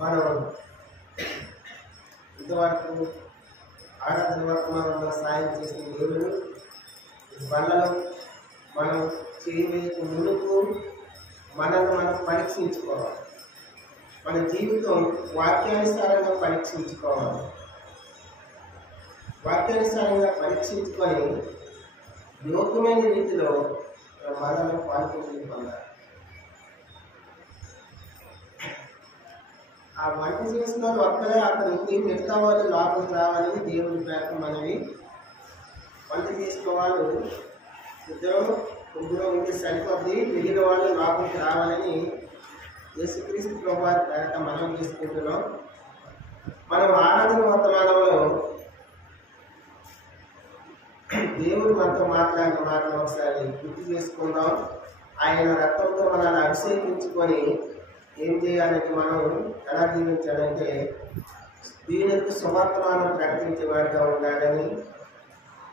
మనం ఇంతవరకు ఆరాధన వర్తమానంలో సాయం చేసిన దేవుడు వల్లలో మనం చేయవేయక మునుపు మనల్ని మనం పరీక్షించుకోవాలి. మన జీవితం వాక్యానుసారంగా పరీక్షించుకోవాలి. వాక్యానుసారంగా పరీక్షించుకొని యోగ్యమైన రీతిలో మనలో పాల్గొని పొందాలి. ఆ వంట చేసిన వాళ్ళు ఒక్కరే అతనికి మిగతా వాళ్ళు లోపలికి రావాలని దేవుడి పేట మనవి. వంట చేసిన వాళ్ళు ఇద్దరు ముగ్గురు ఉంటే సరిపోద్ది, మిగిలిన వాళ్ళు లోపలికి రావాలని యేసుక్రీస్తు ప్రభువారి పేట మనం చేసుకుంటున్నాం. మనం ఆరాధన వర్తమానంలో దేవుడు మనతో మాట్లాడిన మాటలు ఒకసారి గుర్తు చేసుకుందాం. ఆయన రక్తంతో మనల్ని అభిషేకించుకొని ఏం చేయాలంటే మనం ఎలా జీవించాలంటే దీనికి సువర్తమానం ప్రకటించేవాడిగా ఉండాలని,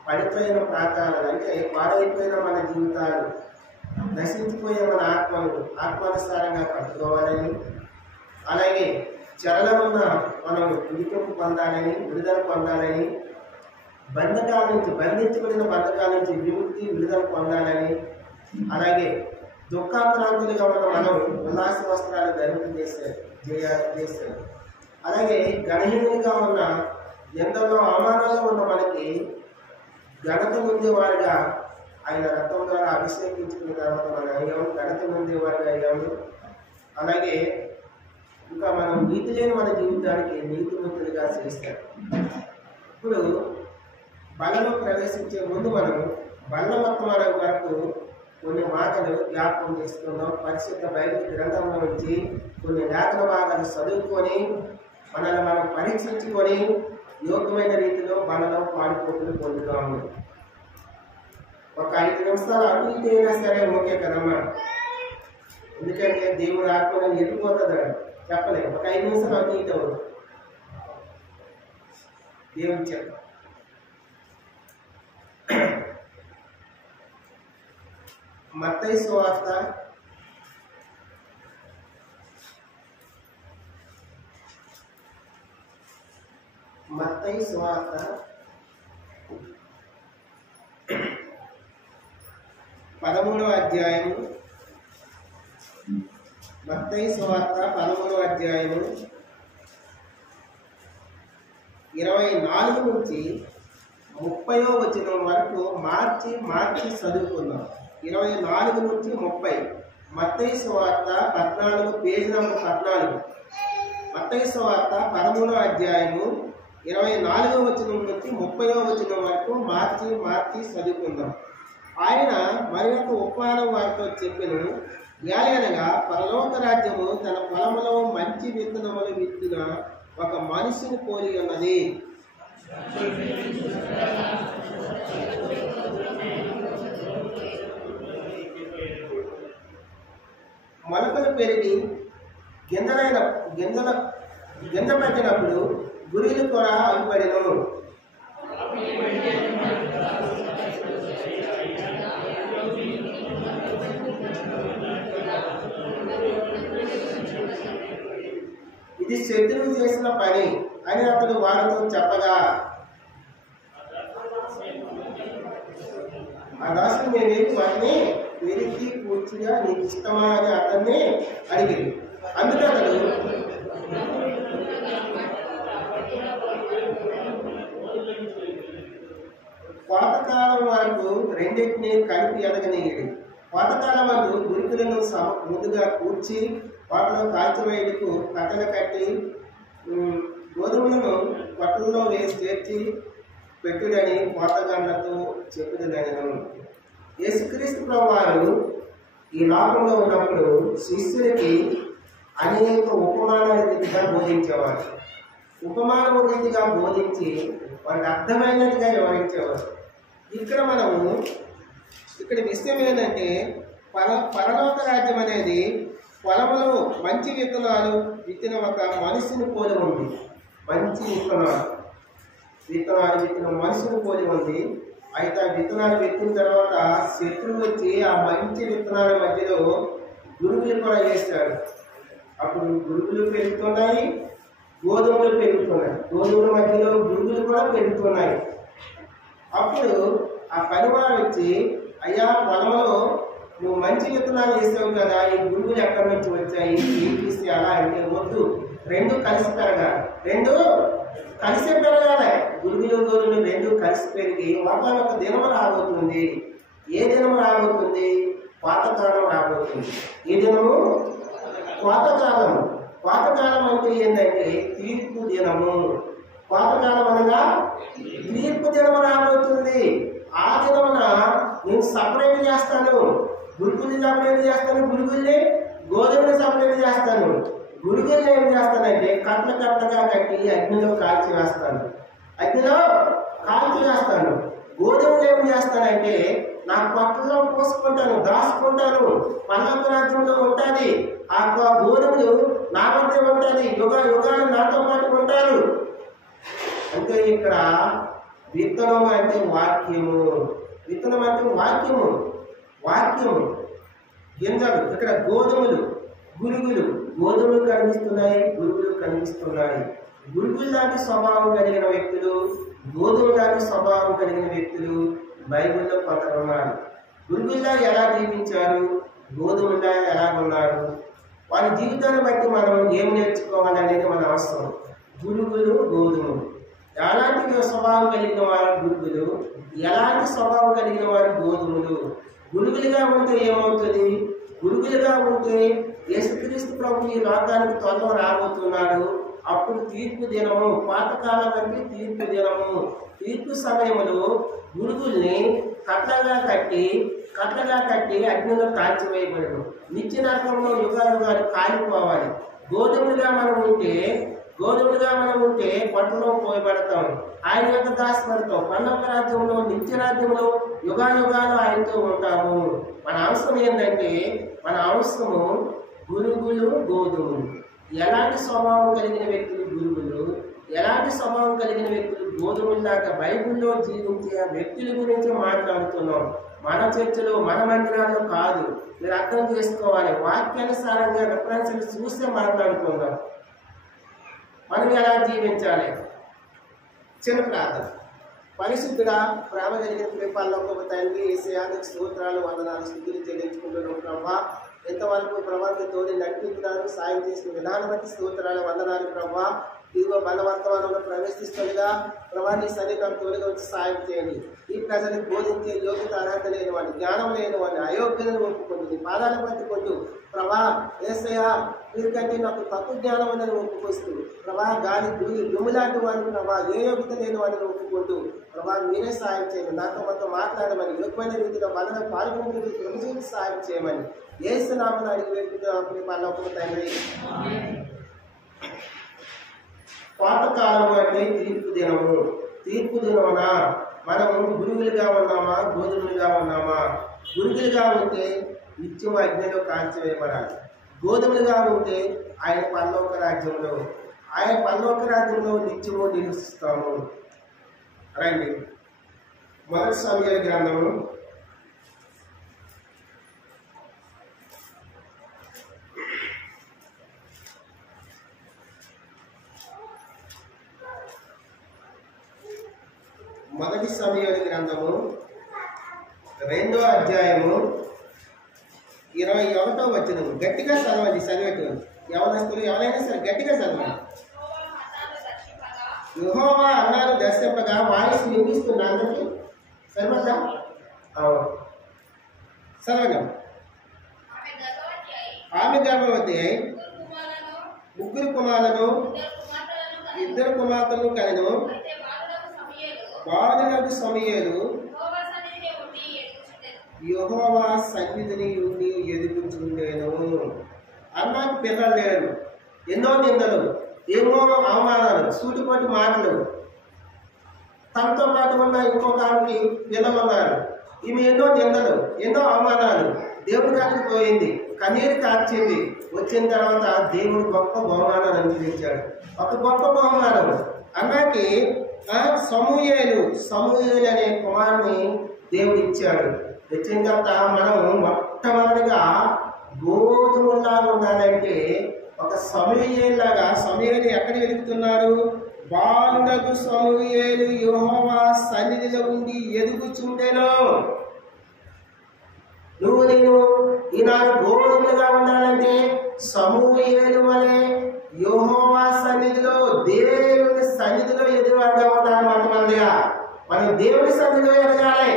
పడిపోయిన ప్రాంతాలు అంటే పాడైపోయిన మన జీవితాలు, నశించిపోయే మన ఆత్మానుసారంగా కట్టుకోవాలని, అలాగే చెరలో ఉన్న మనం విడిపింపు పొందాలని, విడుదల పొందాలని, బంధించబడిన బంధకాల నుంచి విముక్తి విడుదల పొందాలని, అలాగే దుఃఖాక్రాంతులుగా ఉన్న మనం ఉల్లాస వస్త్రాలు చేశారు. అలాగే గణహీనులుగా ఉన్న ఎంతలో అవమానంగా ఉన్న మనకి ఘనత ముందేవారుగా ఆయన రక్తం ద్వారా అభిషేకించుకున్న తర్వాత మనం అయ్యాము, ఘనత ముందేవారుగా అయ్యాము. అలాగే ఇంకా మనం నీతి లేని మన జీవితానికి నీతిమంతులుగా చేస్తారు. ఇప్పుడు బలలో ప్రవేశించే ముందు మనం బల్ల వర్తమానం వరకు కొన్ని మాటలు జ్ఞాపకం చేసుకుందాం. పరిశుద్ధ బైబిల్ గ్రంథంలో నుంచి కొన్ని లేఖన భాగాలు చదువుకొని మనల్ని మనం పరీక్షించుకొని యోగ్యమైన రీతిలో బలలో పాడుకోట్లు పొందుతాము. ఒక 5 నిమిషాలు అటు ఇటు అయినా సరే ఓకే కదమ్మా, ఎందుకంటే దేవుడు ఆత్మని వెళ్ళిపోతుంది చెప్పలేదు. ఒక 5 నిమిషాలు అటు ఇటు అవుతుంది. దేవుడు చెప్ప మత్తయి సువార్త 13వ అధ్యాయము. మత్తయి సువార్త 13వ అధ్యాయము 24 నుంచి 30వ వచనం వరకు మార్చి చదువుకుందాం. 24 నుంచి 30 మత్తయి సువార్త 14 పేజీ నంబర్ 14. మత్తయి సువార్త 13వ అధ్యాయము 24వ వచనం నుంచి 30వ వచనం వరకు మార్చి చదువుకుందాం. ఆయన మరి యొక్క ఉపమానం వారితో చెప్పెను, ఏలయనగా పరలోక రాజ్యము తన పొలములో మంచి విత్తనములు విత్తిన ఒక మనిషిని పోలి ఉన్నది. మొలకలు పెరిగి గింజ పెట్టినప్పుడు గురిలు కూడా అగుపడెను. ఇది శత్రువు చేసిన పని అని అతడు వారితో చెప్పగా, ఆ దాసుడు మేమేమి వాటిని వెలికి పూర్తిగా నీకు ఇష్టమా అని అతన్ని అడిగింది. అందుకే అతడు కోతకాలం వరకు రెండింటినీ కలిపి ఎదగనీయడు. కోతకాలం వరకు గురుకులను ముందుగా కూర్చి వాటిలో కాల్చివేయటకు కట్టెలు కట్టి గోధుమలను పట్టుల్లో వేసి చేర్చి పెట్టుడని కోతగాళ్లతో చెప్పుదనను. యేసుక్రీస్తు ప్రభువారు ఈ లోకంలో ఉన్నప్పుడు శిష్యులకి అనేక ఉపమానాల రీతిగా బోధించేవారు. ఉపమాన రీతిగా బోధించి వారికి అర్థమైనట్టుగా వివరించేవారు. ఇక్కడ విషయం ఏంటంటే పరలోక రాజ్యం అనేది పొలంలో మంచి విత్తనాలు విత్తిన ఒక మనిషిని పోలి ఉంది. మంచి విత్తనాలు విత్తిన మనిషిని పోలి ఉంది. అయితే ఆ విత్తనాలు విత్తిన తర్వాత శత్రువు వచ్చి ఆ మంచి విత్తనాల మధ్యలో గురుగులు కూడా వేస్తాడు. అప్పుడు గురుగులు పెరుగుతున్నాయి, గోధుమలు పెరుగుతున్నాయి, గోధుమల మధ్యలో గురుగులు కూడా పెరుగుతున్నాయి. అప్పుడు ఆ పనివాడు వచ్చి, అయ్యా పొలంలో నువ్వు మంచి విత్తనాలు వేసావు కదా, ఈ గురుగులు ఎక్కడి నుంచి వచ్చాయి, ఏంటి అలా అంటే, వద్దు, రెండు కలిసి పెరగాలి, రెండు కలిసి పెరగాలి. గురుగులు గోధుమలు రెండు కలిసి పెరిగి ఒక దినం రాబోతుంది. ఏ దినం రాబోతుంది? పాతకాలం రాబోతుంది. ఏ దినము? పాతకాలం. పాతకాలం అంటే ఏంటంటే తీర్పు దినము. పాతకాలం అనగా తీర్పు దినము రాబోతుంది. ఆ దినమున నేను సపరేట్ చేస్తాను, గురుగుల్ని సపరేట్ చేస్తాను, గురుగుల్ని గోధుమని సపరేట్ చేస్తాను. గురుగుల్ని ఏం చేస్తానంటే కట్ల కట్టగా కట్టి అగ్నిలో కాల్చి వేస్తాను, అగ్నిలో కాల్చి వేస్తాను. గోధుమలు ఏం చేస్తానంటే నా పక్కలో పోసుకుంటాను, దాచుకుంటాను, పల్లక రాజ్యంలో ఉంటుంది. ఆ గోధుమలు నా మధ్య ఉంటుంది, యుగాలు నాతో పాటు ఉంటారు. అంటే ఇక్కడ విత్తనం అంటే వాక్యము, విత్తనం అంటే వాక్యము, వాక్యము. గింజలు ఇక్కడ గోధుమలు, గురుగులు, గోధుమలు కనిపిస్తున్నాయి, గురుగులు కనిపిస్తున్నాయి. గురుగులు లాంటి స్వభావం కలిగిన వ్యక్తులు, గోధుమ లాంటి స్వభావం కలిగిన వ్యక్తులు బైబిల్లో కొందరు ఉన్నారు. గురుగుల్లా ఎలా జీవించారు, గోధుమల్లా ఎలా ఉన్నారు, వారి జీవితాన్ని బట్టి మనం ఏం నేర్చుకోవాలనేది మన అవసరం. గురుగులు, గోధుమలు, ఎలాంటి స్వభావం కలిగిన వారు గురుగులు, ఎలాంటి స్వభావం కలిగిన వారు గోధుమలు. గురుగులుగా ఉంటే ఏమవుతుంది? గురుగులుగా ఉంటే యేసుక్రీస్తు ప్రభు ఈ లోకానికి త్వరలో రాబోతున్నాడు. అప్పుడు తీర్పు దినము, పాతకాలం అంటే తీర్పు దినము. తీర్పు సమయంలో గురుగుల్ని కట్లగా కట్టి అగ్నిలో కాల్చివేయబడదు. నిత్య నరకంలో యుగాలు కాలిపోవాలి. గోధుమలుగా మనం ఉంటే పొట్టలో పోయబడతాం, ఆయన యొక్క దాసపడతాం. పరలోక రాజ్యంలో, నిత్య రాజ్యంలో యుగాలు ఆయనతో ఉంటాము. మన అవసరం ఏంటంటే, మన అవసరము గురుగులు, గోధుమలు. ఎలాంటి స్వభావం కలిగిన వ్యక్తులు గురుగులు, ఎలాంటి స్వభావం కలిగిన వ్యక్తులు గోధుమలు దాకా బైబిల్లో జీవించే ఆ వ్యక్తుల గురించి మాట్లాడుతున్నాం. మన చర్చలో, మన మందిరాల్లో కాదు. మీరు అర్థం చేసుకోవాలి, వాక్యానుసారంగా రిఫరెన్స్లు చూస్తే మాట్లాడుతున్నాం. మనం ఎలా జీవించాలి? చిన్న ప్రార్థన. పరిశుద్ధుడా, ప్రేమ కలిగిన కృపలోకి తండ్రి యేసయ్యా, నీకు స్తోత్రాలు, వందనాలు, స్తుతులు చెల్లించుకుంటున్నాం ప్రభా. ఎంతవరకు ప్రభావిత తోడి నడిపించినారు, సాయం చేసిన విధానం బట్టి స్తోత్రాలు, వందనాలు ప్రభా. ఇదిగో బలవర్తమానంలో ప్రవేశిస్తుండగా ప్రభా నీ సన్నిధిలో తోడుగా వచ్చి సాయం చేయండి. ఈ ప్రజలకు బోధించే యోగ్యత అర్హత లేని వాడిని, జ్ఞానం లేని వాడిని, అయోగ్యులను ఒప్పుకుంటుంది, పాదాలు పట్టుకుంటూ ప్రభా యేసయ్యా వీరికంటే నాకు తక్కువ జ్ఞానం ఉందని ఒప్పుకొస్తూ ప్రభా గాలి దుమ్ము లాంటి వాడిని ప్రభా ఏ యోగ్యత లేని వాడిని ఒప్పుకుంటూ ప్రభా మీరే సాయం చేయండి. నాతో మనతో మాట్లాడమని, యోగ్యమైన రీతిలో బలంగా పాల్గొనే ప్రభుత్వం సాయం చేయమని యేసు నామమున అడిగి వేడుకుంటున్నాము తండ్రి. పాతకాలం అంటే తీర్పు దినము. తీర్పు దినమున మనము గురుగులుగా ఉన్నామా, గోధుమలుగా ఉన్నామా? గురుగులుగా ఉంటే నిత్యం అగ్నిలో కాల్చివేయబడాలి. గోధుమలుగా ఉంటే ఆయన పరలోక రాజ్యంలో నిత్యము నివసిస్తాము. రండి, మొదటి సమూయేలు గ్రంథము 2వ అధ్యాయము 21వ వచనం. గట్టిగా చదవండి, చదివేటువంటి యవనస్తులు ఎవరైనా సరే గట్టిగా చదవండి. యెహోవా అన్నాడు దర్శింపగా, వాయిస్ వినిపిస్తున్నా అందరికి? సరిపడ్డా? చదవండి. ఆమె గర్భవతి అయి 3 కుమారులను 2 కుమార్తెలను కనెను. బాలుడగు సమూయేలు యెహోవా సన్నిధిని ఉండి ఎదుగుచుండెను. అన్నాకు పిల్లలు లేరు, ఎన్నో నిందలు, ఎన్నో అవమానాలు, సూటిపోటి మాటలు. తనతో పాటు ఉన్న ఇంకొక ఆమెకి పిల్లలు ఉన్నారు. ఈమె ఎన్నో నిందలు, ఎన్నో అవమానాలు. దేవుడి కాడికి పోయింది, కన్నీరు కార్చింది. వచ్చిన తర్వాత దేవుడు గొప్ప బహుమానాలు అనుగ్రహించాడు. ఒక గొప్ప బహుమానం అన్నాకి సమూయేలు అనే కుమారుని దేవుడు ఇచ్చాడు. ఇచ్చిన తర్వాత మనం మొట్టమొదటిగా గోధుమలాగా ఉండాలంటే ఒక సమూయేలులాగా సమూయేలు ఎక్కడ వెతుకుతున్నాడు? బాలుడగు సమూయేలు యెహోవా సన్నిధిలో ఉండి ఎదుగుచుండెను. నేను ఈనాడు గోధుమలుగా ఉండాలంటే సమూయేలు వలె యెహోవా సన్నిధిలో, దేవుని సన్నిధిలో ఎదుగుగా ఉండాలి. మనం దేవుని సన్నిధిలో ఎదగాలి.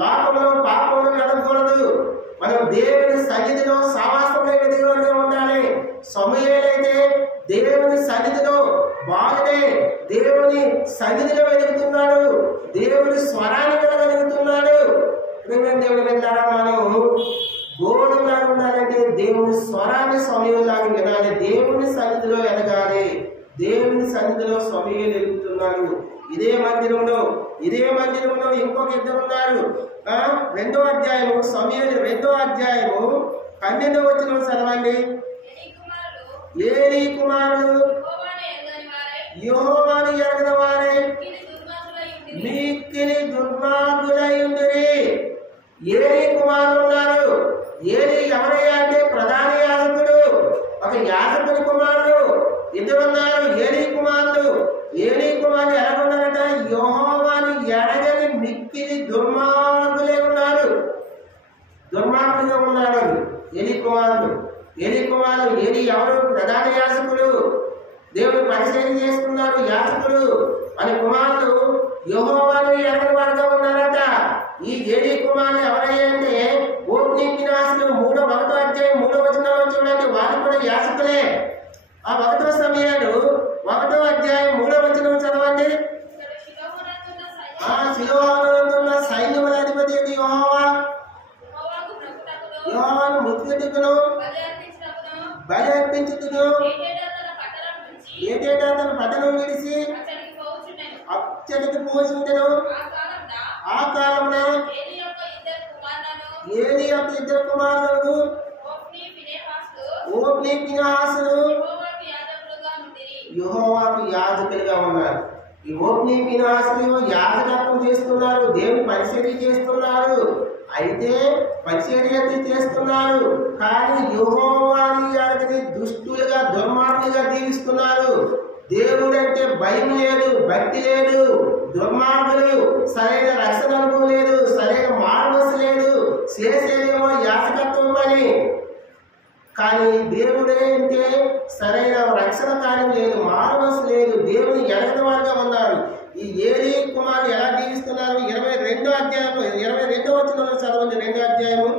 లోకంలో పాపంలో ఎదగకూడదు. మనం దేవుని సన్నిధిలో సావాసంలో ఎదుగుగా ఉండాలి. సమూయేలైతే దేవుని సన్నిధిలో బాలుడే, దేవుని సన్నిధిలో ఎదుగుతున్నాడు, దేవుని స్వరాన్ని వినగలుగుతున్నాడు. దేవుని వెళ్ళారా? మనం గోధుమలాగా ఉండాలంటే దేవుని స్వరాన్ని సమూయేలులాగా వినాలి. దేవుని సన్నిధిలో ఎదగాలి. దేవుని సన్నిధిలో సమూయేలు ఎదుగుతున్నాడు. ఇదే మందిరంలో ఇంకొక ఇద్దరు ఉన్నారు. 2వ అధ్యాయము సమూయేలు 2వ అధ్యాయము 12వ వచనం చదవండి. ఏలీ కుమారులు యెహోవాను ఎరగని వారై మిక్కిలి దుర్మార్గులై ఉండిరి. ఏలీ కుమారులు ఉన్నారు. ఏలీ ఎవరయ్యా అంటే ప్రధాన యాజకుడు, ఒక యాజకుని కుమారుడు. ఇద్దరున్నారు ఏలీ కుమారులు. ఏలీ కుమారులు ఎలాగున్నారట? యెహోవాను ఎరగని మిక్కిలి దుర్మార్గులే ఉన్నారు. దుర్మార్గులుగా ఉన్నారు ఏలీ కుమారులు. ఏలీ ఎవరు? ప్రధాన యాజకుడు. దేవుడు పరిచయం చేసుకున్నారు యాజకుడు. అని కుమారులు యెహోవాను ఎరగని వారుగా ఉన్నారట. ఈ ఏలీ కుమారులు ఎవరయ్యా అంటే ఓప్నీ ఫినెహాసులు 1వ అధ్యాయం 3వ వచనంలో చూడండి. వారు కూడా యాజకులే. ఆ 1వ సమూయేలు 1వ అధ్యాయం 3వ వచనం చదవండి. షిలోహునందున్న సైన్యముల అధిపతి యెహోవా, యెహోవాను మృత్యుకును బలి అర్పించుటకు ఏటేటా తన పట్టణం విడిచి అచ్చడికి పోచుండెను. ఆ కాలమున ఏలీ యొక్క ఇద్దరు కుమారులు ఓప్నీ ఫినెహాసులు యెహోవాకు యాజకులుగా ఉన్నారు. ఈ ఓప్నీ ఫినెహాసులు యాజకత్వం చేస్తున్నారు, దేవుని పరిచర్య చేస్తున్నారు. అయితే పరిచర్య చేస్తున్నారు కానీ యెహోవాని ఎరగని దుష్టులుగా, దుర్మార్గులుగా జీవిస్తున్నారు. దేవుడు అంటే భయం లేదు, భక్తి లేదు. దుర్మార్గులు, సరైన రక్షణ అనుభవం లేదు, సరైన మానవస్ లేదు. చేసేదేమో యాజకత్వం పని, కానీ దేవుడే అంటే సరైన రక్షణ కార్యం లేదు, మానవస్ లేదు. దేవుని ఎరగని వారుగా ఉన్నారు. ఈ ఏలీ కుమారులు ఎలా జీవిస్తున్నారు? 22వ అధ్యాయంలో 22వ వచనంలో చదవండి. 2వ అధ్యాయం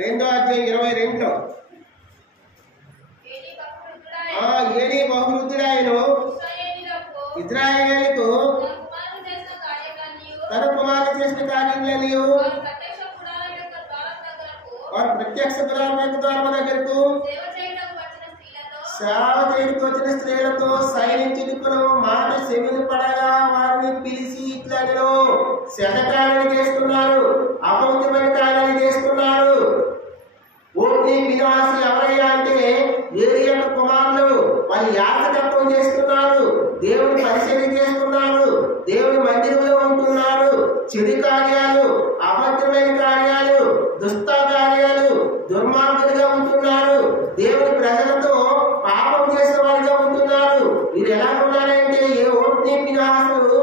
22లో ఏలీ బహువృద్ధుడాయను ఇశ్రాయేలుకు తన కుమారులు చేసిన కార్యములని వారు ప్రత్యక్ష గుడారం ద్వారం దగ్గరకు సేవ చేయడానికి వచ్చిన స్త్రీలతో సైనించుకును మాట చెవిని పడగా వారిని పిలిచి ఇట్లను శతకాలను చేస్తున్నారు, అపవిత్రమైన కార్యాలు చేస్తున్నారు. ఓప్నీ ఫినెహాసులు ఎవరయ్యా అంటే ఏలీ యొక్క కుమారులు. వాళ్ళు యాజకత్వం చేస్తున్నారు, దేవుని పరిచర్య చేస్తున్నారు, దేవుని మందిరంలో ఉంటున్నారు. చెడు కార్యాలు, అపవిత్రమైన కార్యాలు, దుష్ట కార్యాలు, దుర్మార్గులుగా ఉంటున్నారు. దేవుని ప్రజలతో పాపం చేసే వారిగా ఉంటున్నారు. వీరు ఎలా ఉన్నారంటే ఏ ఓప్నీ ఫినెహాసులు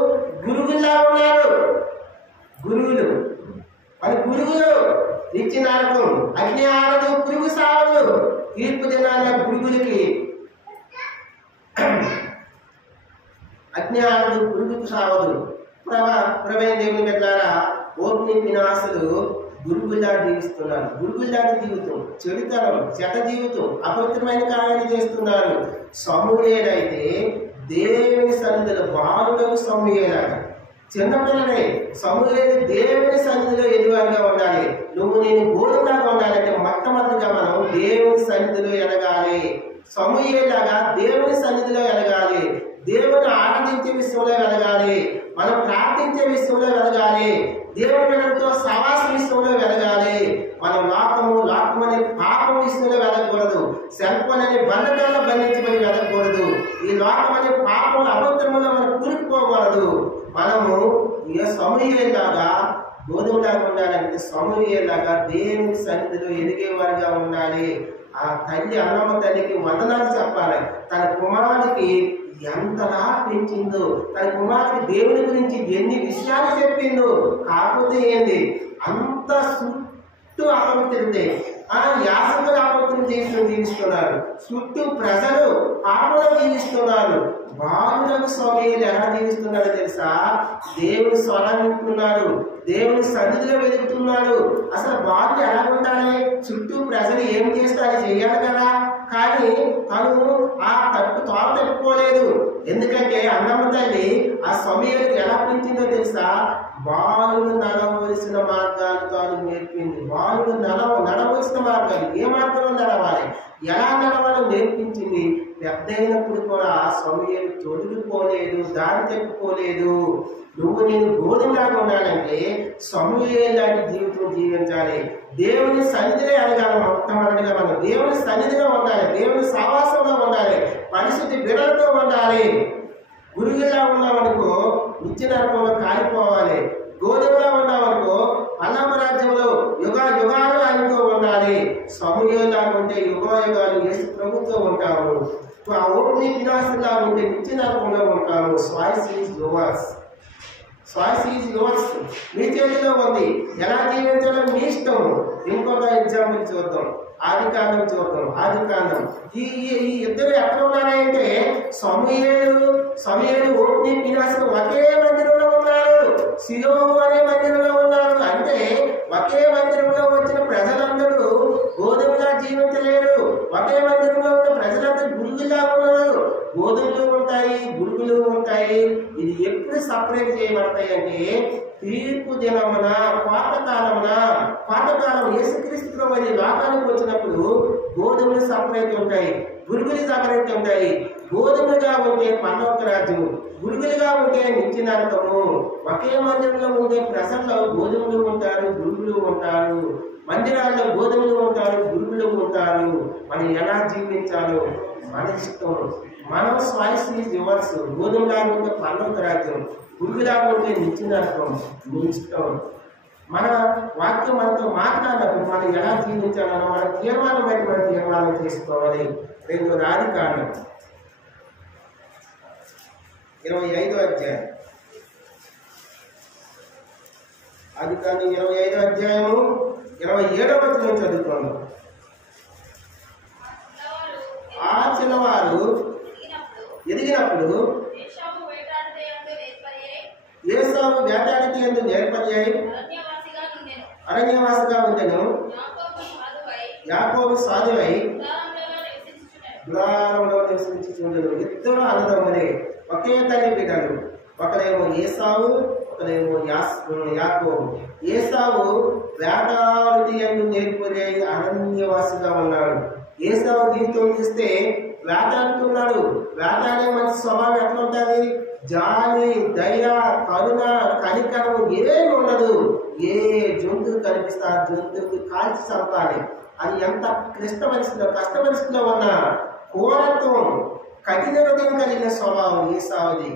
గురువులా ఉన్నారు. గురువులు ఇచ్చిన అగ్ని ఆరదు, పురుగు సావదు. తీర్పు దినాన పురుగులకి అగ్ని ఆరదు, పురుగుకు సావదు. ప్రభైన దేవుని బిడ్డలారా, ఓప్నీ ఫినెహాసులు గురుగుల్లా జీవిస్తున్నారు. గురుగుల్లాంటి జీవితం, చెడుతనం, చెడ్డ జీవితం, అపవిత్రమైన కార్యాలు చేస్తున్నారు. సమూయేలైతే దేవుని సన్నిధిలో బాలుడకు సమూయేలాగా చిన్నపిల్లలే. సమూయేలు దేవుని సన్నిధిలో ఎదురుగా ఉండాలి. నేను గోధుమలాగా ఉండాలంటే మొట్టమొదటిగా మనం దేవుని సన్నిధిలో ఎదగాలి. సమూయేలాగా దేవుని సన్నిధిలో ఎదగాలి. దేవుని ఆరాధించే విషయంలో వెలగాలి. మనం ప్రార్థించే విషయంలో వెలగాలి. దేవుని బిడ్డలతో సవాస విషయంలో వెలగాలి. మనం లోకమనే పాపం విషయంలో వెళ్ళకూడదు. సెల్ ఫోన్ అనే బంధకాల్లో బంధించమని వెళ్ళకూడదు. ఈ లోకం అనే పాపం అబద్ధములో మనం కూరుకుపోకూడదు. మనము సమూయేలులాగా గోధుమలాగా ఉండాలంటే సమూయేలులాగా దేవుని సన్నిధిలో ఎదిగేవారిగా ఉండాలి. ఆ తల్లి అన్నమ్మ తల్లికి వందనాలు చెప్పాలి. తన కుమారుడికి ఎంతలా పెంచిందో, తన కుమారుడికి దేవుని గురించి ఎన్ని విషయాలు చెప్పిందో. కాకపోతే ఏంటి, అంత చుట్టూ అపవిత్రతే, యాసకులు అపవిత్రం జీవిస్తున్నారు, చుట్టూ ప్రజలు పాపలో జీవిస్తున్నారు. బాలులకు సమూయేలు ఎలా జీవిస్తున్నాడో తెలుసా? దేవుని స్వరం వింటున్నాడు, దేవుని సన్నిధిలో వెతుకుతున్నాడు. అసలు బాలుడు ఎలా ఉండాలి? చుట్టూ ప్రజలు ఏం చేస్తే అది చెయ్యాలి కదా, కానీ తను ఆ తోవ తప్పుకోలేదు. ఎందుకంటే అన్నమ్మ తల్లి ఆ సమూయేలుకి ఎలా పెంచిందో తెలుసా? బాలుడు నడవలసిన మార్గాలు తాను నేర్పింది. బాలుడు నడవలసిన మార్గాలు, ఏ మార్గంలో నడవాలి, ఎలా నడవాలో నేర్పించింది. పెద్ద అయినప్పుడు కూడా సమూయేలు తొలగిపోలేదు, దారి తప్పిపోలేదు. నువ్వు నేను గోధుమలాగా ఉండాలంటే సమూయేలు లాంటి జీవితం జీవించాలి. దేవుని సన్నిధిలో ఎదగాలి. మొట్టమొదటిగా మనం దేవుని సన్నిధిలో ఉండాలి, దేవుని సహవాసంలో ఉండాలి, పరిశుద్ధి బిడలతో ఉండాలి. గురువులా ఉన్నామనుకో నిత్య నరకంలో కాలిపోవాలి. గోధుమలా ఉన్నామనుకో పల్లవ రాజ్యంలో యుగాలు ఆయనతో ఉండాలి. సమూయేలులా ఉంటే యుగాలు యేసు ప్రభుతో ఉంటాము. ఆ ఓపెని వినాశంలా ఉంటే నిత్య నరకంలో ఉంటాము. Choice is yours. మీ చేతిలో ఉంది. ఎలా జీవించాలో మీ ఇష్టం. ఇంకొక ఎగ్జాంపుల్ చూద్దాం. ఆదికాండం చూద్దాం. ఆదికాండం ఈ ఇద్దరు ఎక్కడ ఉన్నారంటే సమూయేలు ఓపెని వినాశం ఒకే మందిరంలో ఉన్నారు. సిలోహు అనే మందిరంలో ఉన్నారు. అంటే ఒకే మందిరంలో వచ్చిన ప్రజలందరూ గోధుమలా జీవించలేరు. ఒకే మందిరంలో ఉన్న ప్రజలందరూ గురుగులా ఉన్నారు. గోధుమలు ఉంటాయి, గురుగులు ఉంటాయి. ఇది ఎప్పుడు సపరేట్ చేయబడతాయి అంటే తీర్పు దినమున, పాతకాలం యేసుక్రీస్తు ప్రభువు లోకానికి వచ్చినప్పుడు గోధుమలు సపరేట్ ఉంటాయి, గురుగులు సపరేట్ ఉంటాయి. గోధుమలుగా ఉంటే పరలోక రాజ్యము, గురుగులుగా ఉంటే నిత్య నరకము. ఒకే మందిరంలో ఉండే ప్రజల్లో గోధుమలు ఉంటారు, గురుగులు ఉంటారు. మందిరాల్లో గోధుమలు ఉంటారు, గురుగులు ఉంటారు. మనం ఎలా జీవించాలో మన ఇష్టం. మనం చాయిస్ ఈజ్ యువర్స్. గోధుమలా ఉంటే పరలోక రాజ్యం, గురుగులా ఉంటే నిత్య నరకం. మీ ఇష్టం. మన వాక్యం మనతో మాట్లాడినప్పుడు మనం ఎలా జీవించాలనో మన తీర్మానం బట్టి మనం తీర్మానం చేసుకోవాలి. రెండోది ఆదికాండం 25వ అధ్యాయం. ఆదికాండం 25వ అధ్యాయము 27వ వచనం చదువుతున్నాం. ఆ చిన్నవారు ఎదిగినప్పుడు ఏసావు వేటాడికి ఎందుకు నేర్పర్యాయి అరణ్యవాసిగా ఉండెను. యాకోబు సాధువై గుడారంలో నివసించుచుండెను. ఇద్దరు అన్నదమ్ములే, ఒకే తల్లి బిడ్డలు. ఒకరేమో ఏసావు, ఒకరేమో యాకోబు. ఏసావు వేటాడికి ఎందుకు నేర్పర్యాయి అరణ్యవాసిగా ఉన్నాడు. ఏసావు జీవితం చూస్తే వేటాడుతున్నాడు. వేటాడే మనిషి స్వభావం ఎట్లా ఉంటుంది? జాలి, దయ, కరుణ, కనికరం ఏమి ఉండదు. ఏ జంతువు కనిపిస్తే ఆ జంతువుకి కాల్చి చంపాలి. అది ఎంత కష్ట పరిస్థితిలో ఉన్న కోరత్వం, కఠిన హృదయం కలిగిన స్వభావం ఏసావుది.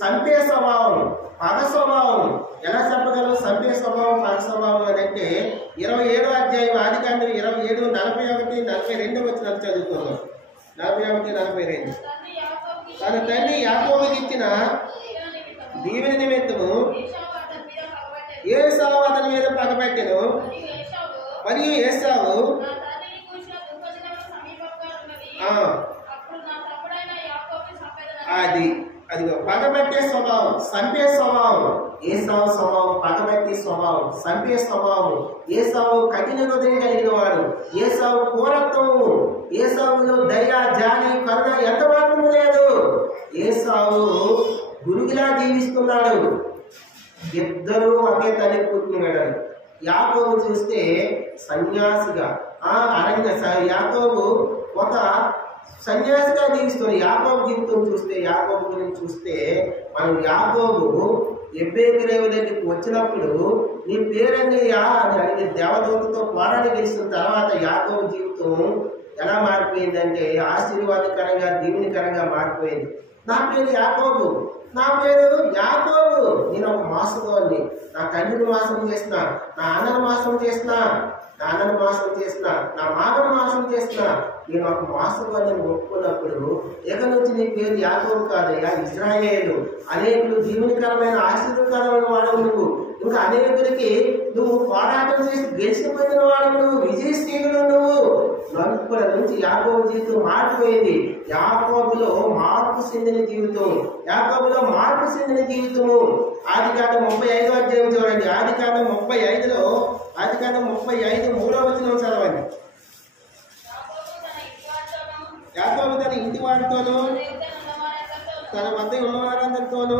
సంపే స్వభావం, పగ స్వభావం. ఎలా చెప్పగలరు సంపే స్వభావం, పగ స్వభావం అని అంటే 27వ అధ్యాయం ఆదికాండం 27, 41, 42 వచనాలు చదువుతున్నాం. 41, 42. తన తండ్రి యాకోబుకి ఇచ్చిన దీవెన నిమిత్తము ఏసావు అతని మీద పగబెట్టెను. మరియు ఏసావు అదిగో పగబెట్టే స్వభావం, సంపే స్వభావం. ఏసావు స్వభావం పగబెట్టే స్వభావం, సంపే స్వభావం. ఏసావు కఠిన హృదయం కలిగిన వాడు. ఏసావు కోరత్వము, ఏసావులో దయ, జాలి, కరుణ ఎంత మాత్రము లేదు. ఏసావు గురుగులా జీవిస్తున్నాడు. ఇద్దరు ఒకే తల్లి పుట్టినాడు. యాకోబు చూస్తే సన్యాసిగా యాకోబు ఒక సన్యాసిగా జీవిస్తుంది. యాకోబు జీవితం చూస్తే, యాకోబు గురించి చూస్తే మనం యాకోబు ఎబ్బేకిరేవు దగ్గరికి వచ్చినప్పుడు నీ పేరన్నయ్యా అని అడిగి దేవదూతతో పోరాడి గెలిచిన తర్వాత యాకోబు జీవితం ఎలా మారిపోయిందంటే ఆశీర్వాదకరంగా, దీవెనకరంగా మారిపోయింది. నా పేరు యాకోబు, నా పేరు యాకోబు. నేను ఒక మోసగోని. నా తండ్రిని మోసం చేసిన, నా అన్నను మోసం చేసిన, నా మామను మోసం చేస్తున్నా, నేను ఒక మోసగాన్ని ఒప్పుకున్నప్పుడు ఇక నుంచి నీ పేరు యాకోబు కాదయ్యా ఇశ్రాయేలు, అనేకులు జీవనకరమైన ఆశీర్వదకరమైన వాడవు నువ్వు, ఇంకా అనేకులకి నువ్వు పోరాటం చేసి గెలిచిపోయిన వాడు నువ్వు, విజయశ్రీలు నువ్వు. నలుపుల నుంచి యాకోబు జీవితం మారిపోయింది. యాకోబులో మార్పు చెందిన జీవితం, యాకోబులో మార్పు చెందిన జీవితము. ఆదికాండం 35వ అధ్యాయం చూడండి. ఆదికాండం 35లో ఆదికాండం 35 3వ వచనం చదవండి. యాకోబు తన ఇంటి వారితోనూ తన వద్ద ఉన్న వారందరితోనూ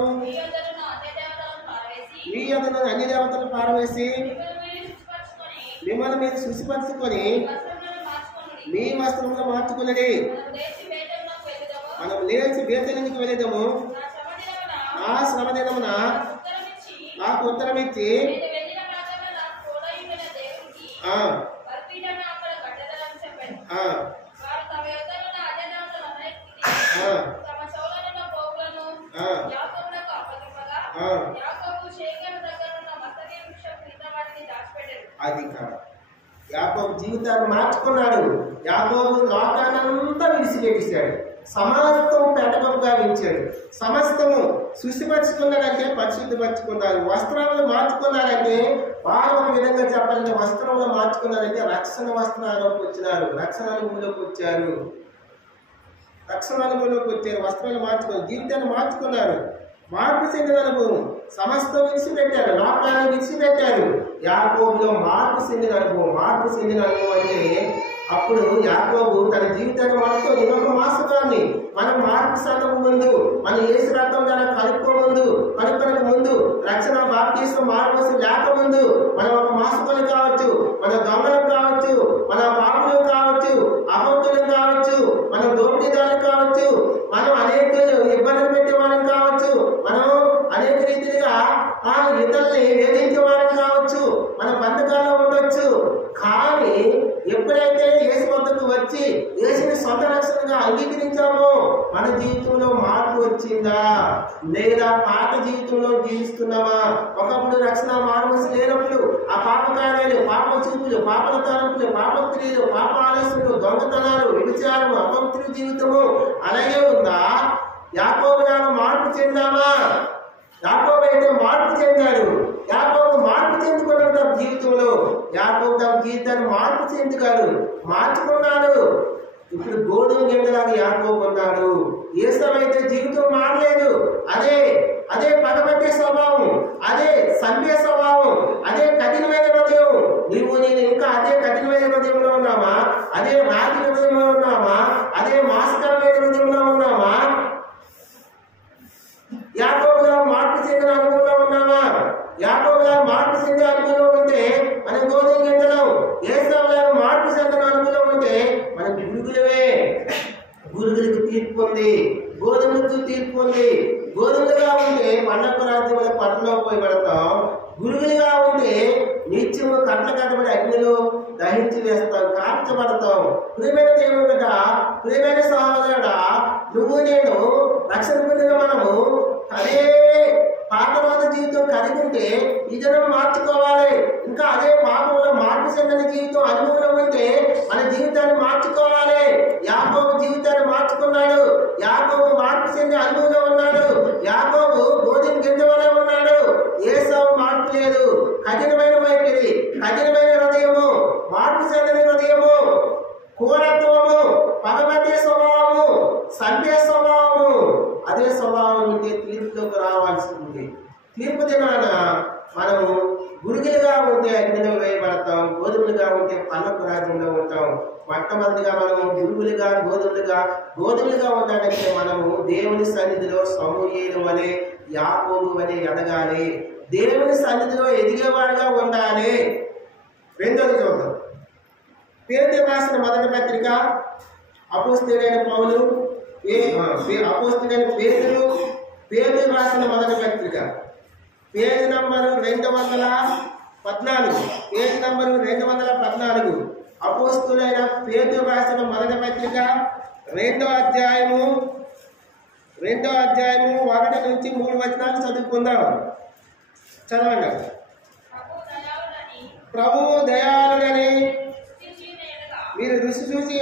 మీ యొద్దను అన్య దేవతలను పారవేసి మిమ్మల్ని మీరు శుచిపరచుకొని మీ వస్త్రములను మార్చుకున్నది. మనం లేచి బేతేలుకి వెళ్ళేదము. ఆ శ్రమ దినమున నాకు ఉత్తరం ఇచ్చి అది కాదు. యాకోబు జీవితాన్ని మార్చుకున్నాడు. యాకోబు లోకానంతా విడిచిపెట్టేశాడు, సమస్తం పెట్టబొబ్బుగా ఉంచాడు. సమస్తము శుచిపరుచుకున్నాడంటే పరిశుద్ధపరుచుకున్నారు. వస్త్రాలను మార్చుకున్నారంటే వారు ఒక విధంగా చెప్పాలంటే వస్త్రంలో మార్చుకున్నారంటే రక్షణ వస్త్రాల్లోకి వచ్చినారు, రక్షణ అనుభవంలోకి వచ్చారు, రక్షణ అనుభవంలోకి వచ్చారు. వస్త్రాలు మార్చుకున్నారు, జీవితాన్ని మార్చుకున్నారు. మార్పు చెందిన అనుభవం, సమస్తం విడిచిపెట్టారు, లోకాన్ని విడిచిపెట్టారు. యాకోబులో మార్పు చెందిన అనుభవం. మార్పు చెందిన అనుభవం అంటే అప్పుడు యాకోబు తన జీవితాన్ని మార్చుకొని ఇంకొక మాసకాన్ని మనం మార్పు సందర్భం ముందు, మన యేసు రక్తం ద్వారా కలుపుకోక ముందు, రక్షణ బాప్తిస్మం మార్పు లేకముందు మనం ఒక మాసకులు కావచ్చు, మన దొంగలు కావచ్చు, మన పాపులు కావచ్చు, అపౌతులు కావచ్చు, మన దోపిడీదారులు కావచ్చు, మనం అనేక ఇబ్బందులు పెట్టేవాళ్ళం కావచ్చు, మనం అనేక రీతిగా ఇతరుల్ని వేధించే వాళ్ళని కావచ్చు, మన బంధకాల్లో ఉండొచ్చు. కానీ ఎప్పుడైతే యేసు వద్దకు వచ్చి యేసుని సొంత రక్షణగా అంగీకరించామో మన జీవితంలో మార్పు వచ్చిందా, లేదా పాత జీవితంలో జీవిస్తున్నామా? ఒకప్పుడు రక్షణ మార్పు లేనప్పుడు ఆ పాప కార్యాలు, పాప చూపులు, పాపల తలంపులు, పాప క్రియలు, పాప ఆలస్యములు, దొంగతనాలు, విచారము, అపవిత్ర జీవితము అలాగే ఉందా? యాకోబులాగా మార్పు చెందామా? యాకోబు అయితే మార్పు చెందాడు. యాకోబు మార్పు చెందుకున్నాడు తన జీవితంలో. యాకోబు తన జీవితాన్ని మార్పు చెందుతాడు, మార్చుకున్నాడు. ఇప్పుడు గోధుమ గింజలాగా యాకోబు ఉన్నాడు. ఏసావు అయితే జీవితం మారలేదు. అదే పగబట్టే స్వభావం, అదే సంపే స్వభావం, అదే కఠినమైన హృదయం. నీవు నేను ఇంకా అదే కఠినమైన హృదయంలో ఉన్నామా? అదే రాతి హృదయంలో ఉన్నామా? అదే మాస్కరమైన హృదయంలో ఉన్నామా? యాకోబుగా మార్పు చెందిన అనుభవంలో ఉన్నామా? యాకోబుగా మార్పు చెందిన అనుభవంలో ఉంటే మనం గోధుమ గింజలం. ఏసావుగా మార్పు చెందిన అనుభవంలో ఉంటే మనం గురుగులవే. గురుగులకు తీర్పు ఉంది, గోధుమలకు తీర్పు ఉంది. గోధుమలుగా ఉంటే పన్నపు రాజ్యంలో పట్టణంలో పోయి పడతాం. గురుగులుగా ఉంటే నిత్యము కట్టబడి అగ్నిలో దహించి వేస్తాం, కాల్చబడతాం. ప్రియమైన దేవుడు బిడ్డ, ప్రియమైన సహోదరుడా, నువ్వు నేను రక్షణ పొందిన మనము అదే పాపవాద జీవితం కలిగి ఉంటే ఈ జనం మార్చుకోవాలి. ఇంకా అదే పాపంలో మార్పు చెందిన జీవితం అనుభవంలో ఉంటే మన జీవితాన్ని మార్చుకోవాలి. యాకోబు జీవితాన్ని మార్చుకున్నాడు. యాకోబు మార్పు చెంది అనుభవంలో ఉన్నాడు. యాకోబు గోధుమ గింజ వలె ఉన్నాడు. ఏసావు మార్పు లేదు. కఠినమైన వైఖరి, కఠినమైన హృదయము, మార్పు చెందిన హృదయము, క్రూరత్వము, పగబట్టే స్వభావము, సంపే స్వభావము. అదే స్వభావం ఉంటే తీర్పులోకి రావాల్సి ఉంది. తీర్పు దినాన మనము గురుగులుగా ఉంటే అగ్నిలో వేయబడతాం, గోధుమలుగా ఉంటే పల్లపు రాజ్యంలో ఉంటాం. మొట్టమొదటిగా మనము గురుగులుగా గోధుమలుగా ఉండాలంటే మనము దేవుని సన్నిధిలో సమూయేలు వలె, యాకోబు వలె ఎదగాలి. దేవుని సన్నిధిలో ఎదిగేవాడుగా ఉండాలి. రెండోది చూద్దాం. పేతురు రాసిన మొదటి పత్రిక, అపోస్తలుడైన పౌలు, అపోస్తలుడైన పేతురు రాసిన మొదటి పత్రిక, పేజీ నంబరు 214, పేజీ నంబరు 214. అపోస్తలుడైన పేతురు రాసిన మొదటి పత్రిక 2వ అధ్యాయము 1 నుంచి 3 వచనాలు చదువుకుందాం. చదవండి. ప్రభువు దయాళుడని మీరు రుచి చూసి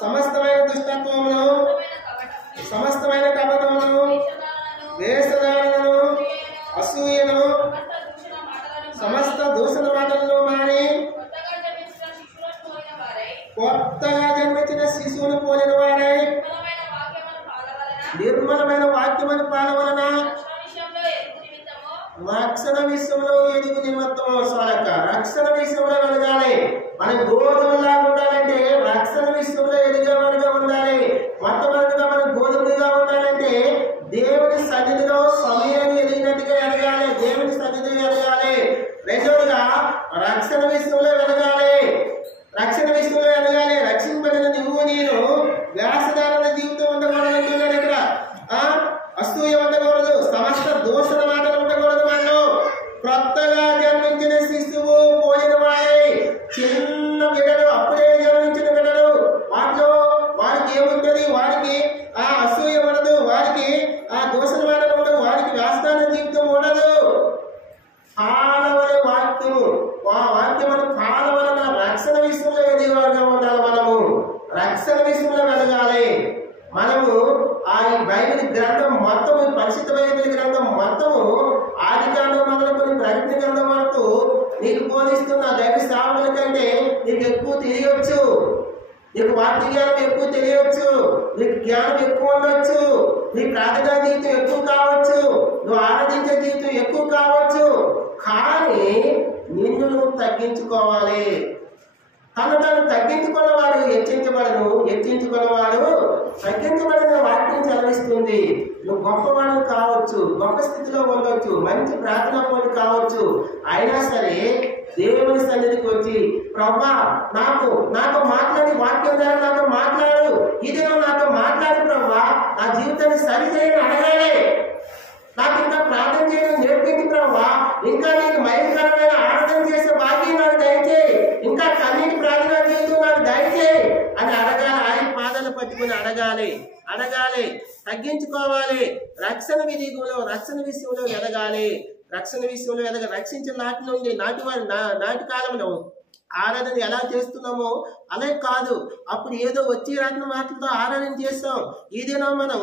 సమస్తమైన దుష్టత్వమును సమస్తమైన కపటమును వేషధారణను అసూయను సమస్త దూషణ మాటలను మాని కొత్తగా జన్మించిన శిశువును పోలిన వారై నిర్మలమైన వాక్యమును పాల వలన రక్షణ విషయంలో ఎదుగు నిమిత్తము స్వాలక రక్షణ విషయంలో ఎదగాలి. మన గోధుమలా ఉండాలంటే రక్షణ విషయంలో ఎదిగేవాడిగా ఉండాలి. మొట్టమొదటిగా మన గోధుమలుగా ఉండాలంటే దేవుని సన్నిధిలో సమయాన్ని ఎదిగినట్టుగా ఎదగాలి. దేవుని సన్నిధిలో ఎదగాలి. రెండవదిగా రక్షణ విషయంలో ఎదగాలి. రక్షణ విషయంలో ఎదగాలి. రక్షింపబడిన నువ్వు నేను వ్యాసధారణ జీవితం ఉండకూడదు అంటున్నాడు ఇక్కడ. అసూయ ఉండకూడదు, సమస్త దోషణ మాటలు ఉండకూడదు. వాళ్ళు కొత్తగా జన్మించిన శిశువు పోలిన వాడే చిన్న బిడ్డలు, అప్పుడే జన్మించిన బిడ్డలు, వారికి ఏముంటుంది? వారికి అసూయ ఉండదు, వారికి దోషణ మాటలు ఉండదు, వారికి వ్యాసధారణ జీవితం ఉండదు. పాలవలే వాక్యము వాక్యము పాలవలన రక్షణ విషయంలో ఎదిగేవారుగా ఉండాలి. మనము రక్షణ విషయంలో వెదగాలి. మనము ఈ బైబిల్ గ్రంథం మొత్తము, పరిశుద్ధ బైబిల్ గ్రంథం మొత్తము ఆదికాండం మొదలుకొని ప్రకటన గ్రంథం వరకు నీకు బోధిస్తున్న దైవ సేవకుల కంటే నీకు ఎక్కువ తెలియవచ్చు. నీకు వాక్య జ్ఞానం ఎక్కువ తెలియవచ్చు, నీకు జ్ఞానం ఎక్కువ ఉండొచ్చు, నీ ప్రార్థనా జీవితం ఎక్కువ కావచ్చు, నువ్వు ఆరాధించే జీవితం ఎక్కువ కావచ్చు. కానీ నిన్ను నువ్వు తగ్గించుకోవాలి. తను తగ్గించుకున్నవాడు హెచ్చించబడను, హెచ్చించుకున్నవాడు తగ్గించబడిన వాక్యం చదివిస్తుంది. నువ్వు గొప్పవాడు కావచ్చు, గొప్ప స్థితిలో ఉండవచ్చు, మంచి ప్రార్థన పోటీ కావచ్చు. అయినా సరే దేవుని సన్నిధికి వచ్చి ప్రభా నాతో మాట్లాడి వాక్యం ద్వారా నాతో మాట్లాడు, ఇది నాతో మాట్లాడు ప్రభా, నా జీవితాన్ని సరిచేయని అడగాలి. నాకు ఇంకా ప్రార్థన చేయడం నేర్పించి ప్రభా, ఇంకా నీకు భయంకరమైన ఆరాధన చేసే భాగ్యం నాకు దయచేయి, ఇంకా కన్నీటి ప్రార్థన జీవితం నాకు దయచేయి అని అడగాలి. ఆయన పాదాలు పట్టుకుని అడగాలి. తగ్గించుకోవాలి. రక్షణ విషయంలో ఎదగాలి. రక్షణ విషయంలో రక్షించిన నాటి నుండి నాటి కాలంలో ఆరాధన ఎలా చేస్తున్నామో అలా కాదు. అప్పుడు ఏదో వచ్చి రాత్రి మాటలతో ఆరాధన చేస్తాం. ఈ దినం మనం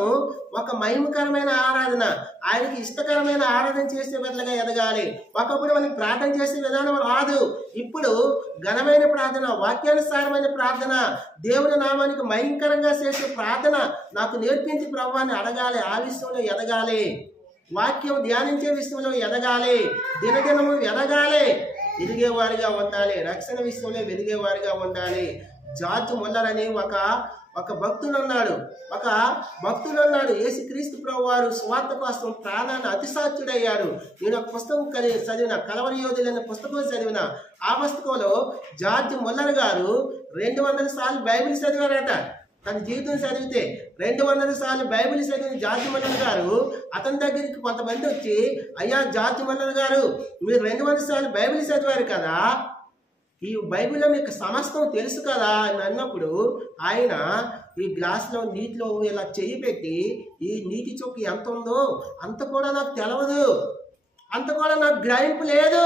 ఒక మహిమకరమైన ఆరాధన, ఆయనకి ఇష్టకరమైన ఆరాధన చేసే విధంగా ఎదగాలి. ఒకప్పుడు మనకి ప్రార్థన చేసే విధానం రాదు. ఇప్పుడు ఘనమైన ప్రార్థన, వాక్యానుసారమైన ప్రార్థన, దేవుని నామానికి మహిమకరంగా చేసే ప్రార్థన నాకు నేర్పించి ప్రభువాన్ని అడగాలి. ఆ విషయంలో ఎదగాలి. వాక్యం ధ్యానించే విషయంలో ఎదగాలి. దినదినము ఎదగాలి. ఎదిగేవారిగా ఉండాలి. రక్షణ విషయంలో ఎదిగేవారిగా ఉండాలి. జార్జ్ ముల్లర్ అని ఒక భక్తులున్నాడు. యేసుక్రీస్తు ప్రభు వారు స్వార్థ కోసం ప్రాణాన్ని అతిసాధ్యుడయ్యారు. నేను ఒక పుస్తకం చదివిన, కలవరి యోధులు అనే పుస్తకం చదివిన. ఆ పుస్తకంలో జార్జ్ ముల్లర్ గారు 200 సార్లు బైబిల్ చదివారట. తన జీవితం చదివితే 200 సార్లు బైబిల్ చదివిన జార్జ్ ముల్లర్ గారు అతని దగ్గరికి కొంతమంది వచ్చి, అయ్యా జార్జ్ ముల్లర్ గారు, మీరు 200 సార్లు బైబిల్ చదివారు కదా, ఈ బైబిల్లో మీకు సమస్తం తెలుసు కదా అని అన్నప్పుడు ఆయన ఈ గ్లాసులో నీటిలో ఇలా చెయ్యి పెట్టి, ఈ నీటి చుక్క ఎంత ఉందో అంత కూడా నాకు తెలవదు, అంత కూడా నాకు గ్రహింపు లేదు.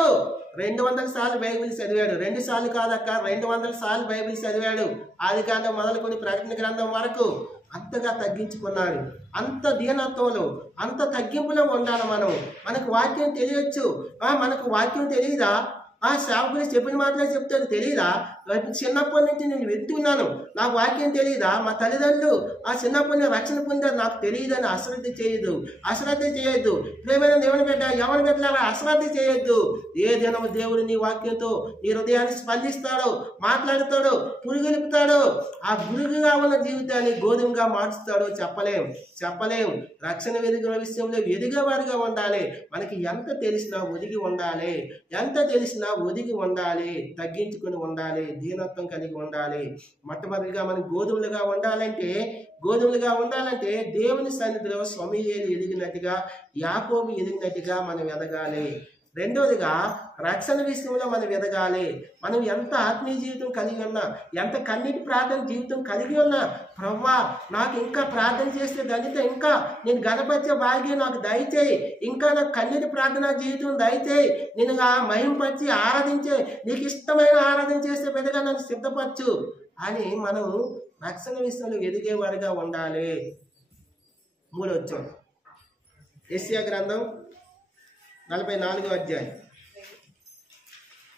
200 సార్లు బైబిల్ చదివాడు. 2 సార్లు కాదక్క, 200 సార్లు బైబిల్ చదివాడు. ఆదికాండం మొదలుకొని ప్రకటన గ్రంథం వరకు అంతగా తగ్గించుకున్నాడు. అంత దీనత్వంలో, అంత తగ్గింపులో ఉండాలి మనం. మనకు వాక్యం తెలియచ్చు. మనకు వాక్యం తెలియదా? సేవకులు చెప్పిన మాటలే చెప్తాను తెలియదా? చిన్నప్పటి నుంచి నేను వింటున్నాను, నాకు వాక్యం తెలియదా? మా తల్లిదండ్రులు చిన్నప్పటి నుంచి రక్షణ పొందారు, నాకు తెలియదని అశ్రద్ధ చేయొద్దు. ప్రేమైన దేవుని బిడ్డ, ఎవరి బిడ్డలారా అశ్రద్ధ చేయొద్దు. ఏ దినము దేవుడు నీ వాక్యంతో నీ హృదయాన్ని స్పందిస్తాడో, మాట్లాడుతాడో, పురుగొలుపుతాడో, ఆ గురుగుగా ఉన్న జీవితాన్ని గోధుమగా మార్చుతాడో చెప్పలేం. రక్షణ విషయంలో ఎదిగేవారుగా ఉండాలి. మనకి ఎంత తెలిసినా ఒదిగి ఉండాలి, తగ్గించుకుని ఉండాలి, దీనత్వం కలిగి ఉండాలి. మొట్టమొదటిగా మనం గోధుమలుగా ఉండాలంటే దేవుని సన్నిధిలో సమూయేలు ఎదిగినట్టుగా, యాకోబు ఎదిగినట్టుగా మనం ఎదగాలి. రెండోదిగా రక్షణ విషయంలో మనం ఎదగాలి. మనం ఎంత ఆత్మీయ జీవితం కలిగి ఉన్నా, ఎంత కన్నీటి ప్రార్థన జీవితం కలిగి ఉన్నా, ప్రభువా నాకు ఇంకా ప్రార్థన చేస్తే ధన్యత, ఇంకా నేను గణపరిచే భాగ్యం నాకు దయచేయి, ఇంకా నాకు కన్నీటి ప్రార్థన జీవితం దయచేయి, నేను మహింపరిచి ఆరాధించే నీకు ఇష్టమైన ఆరాధన చేసే విధంగా నన్ను సిద్ధపరచు అని మనం రక్షణ విషయంలో ఎదిగేవారిగా ఉండాలి. మూడొచ్చు యెషయా గ్రంథం 44వ అధ్యాయం.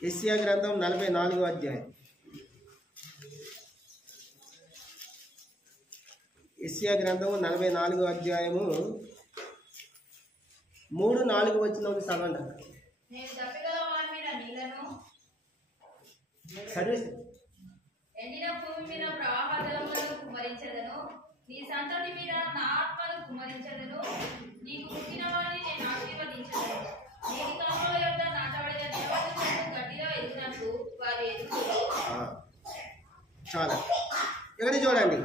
యెషయా గ్రంథం 44వ అధ్యాయం. యెషయా గ్రంథం 44వ అధ్యాయము 3-4 వచనం చదవండి. ఎండిన భూమి మీద ప్రవాహ జలములను కుమ్మరించెదను, నీ సంతతి మీద నా ఆత్మను కుమ్మరించెదను, నీకు పుట్టిన వారిని నేను ఆశీర్వదించెదను. నీటి కాలువల యొద్ద నాటబడిన దేవదూతలు గడ్డిలో ఎదిగినట్లు వారు ఎదుగుతారు. చాలా ఇక్కడ చూడండి,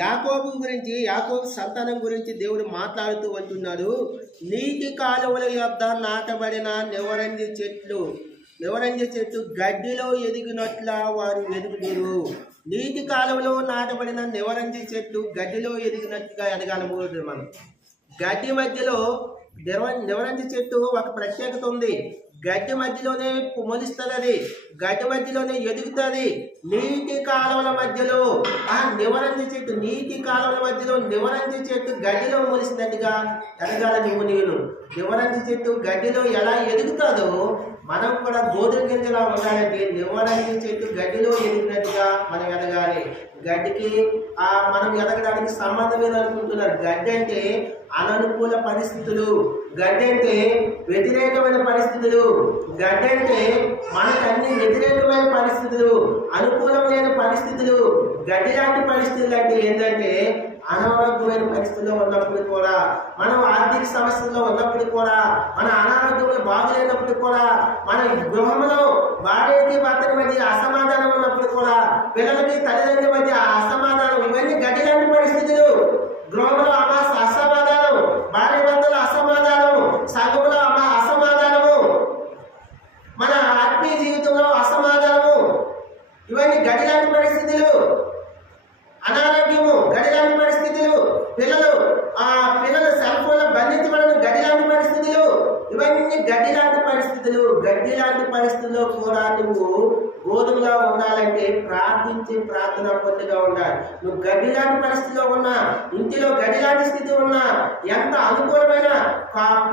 యాకోబు గురించి, యాకోబు సంతానం గురించి దేవుడు మాట్లాడుతూ అంటున్నాడు, నీటి కాలువల యొద్ద నాటబడిన నివరంజి చెట్టు గడ్డిలో ఎదిగినట్ల వారు ఎదుగుదురు. నీటి కాలువలో నాటబడిన నివరంజి చెట్టు గడ్డిలో ఎదిగినట్టుగా ఎదగాలబోదు. మనం గడ్డి మధ్యలో నివరంజి చెట్టు ఒక ప్రత్యేకత ఉంది. గడ్డి మధ్యలోనే మొలుస్తుంది, అది గడ్డి మధ్యలోనే ఎదుగుతుంది. నీటి కాలువల మధ్యలో ఆ నివరంజి చెట్టు, నీటి కాలువల మధ్యలో నివరంజి చెట్టు గడ్డిలో మొలిసినట్టుగా ఎదగాల నువ్వు నేను. నివరంజి చెట్టు గడ్డిలో ఎలా ఎదుగుతుందో మనం కూడా గోధుమ గింజలా ఉండాలంటే నివరంజి చెట్టు గడ్డిలో ఎదిగినట్టుగా మనం ఎదగాలి. గడ్డికి మనం ఎదగడానికి సంబంధం ఏదనుకుంటున్నారు. గడ్డి అంటే అననుకూల పరిస్థితులు, గడ్డి అంటే వ్యతిరేకమైన పరిస్థితులు, గడ్డి అంటే మనకు అన్ని వ్యతిరేకమైన పరిస్థితులు, అనుకూలం లేని పరిస్థితులు. గడ్డి లాంటి పరిస్థితులు అంటే ఏంటంటే అనారోగ్యమైన పరిస్థితుల్లో ఉన్నప్పుడు కూడా, మనం ఆర్థిక సమస్యల్లో ఉన్నప్పుడు కూడా, మన అనారోగ్యంలో బాగులేనప్పుడు కూడా, మన గృహంలో భార్యకి భర్తకి మధ్య అసమాధానం ఉన్నప్పుడు కూడా, పిల్లలకి తల్లిదండ్రుల మధ్య అసమాధానం, ఇవన్నీ గడ్డి లాంటి పరిస్థితులు. గృహంలో అసమాధానం, భార్య భర్తల అసమాధానం, సంఘంలో అసమాధానము, మన ఆత్మీయ జీవితంలో అసమాధానము, ఇవన్నీ గడ్డి లాంటి పరిస్థితులు. అనారోగ్యము గడిలాంటి పరిస్థితులు, పిల్లలు సెల్ ఫోన్ బంధించబడిన గడిలాంటి పరిస్థితులు, ఇవన్నీ గడ్డిలాంటి పరిస్థితులు. గడ్డిలాంటి పరిస్థితుల్లో కూడా నువ్వు గోధుమలా ఉండాలంటే ప్రార్థించి ప్రార్థన పొందిగా ఉండాలి. నువ్వు గడ్డిలాంటి పరిస్థితిలో ఉన్నా, ఇంటిలో గడ్డిలాంటి స్థితి ఉన్నా, ఎంత అనుకూలమైన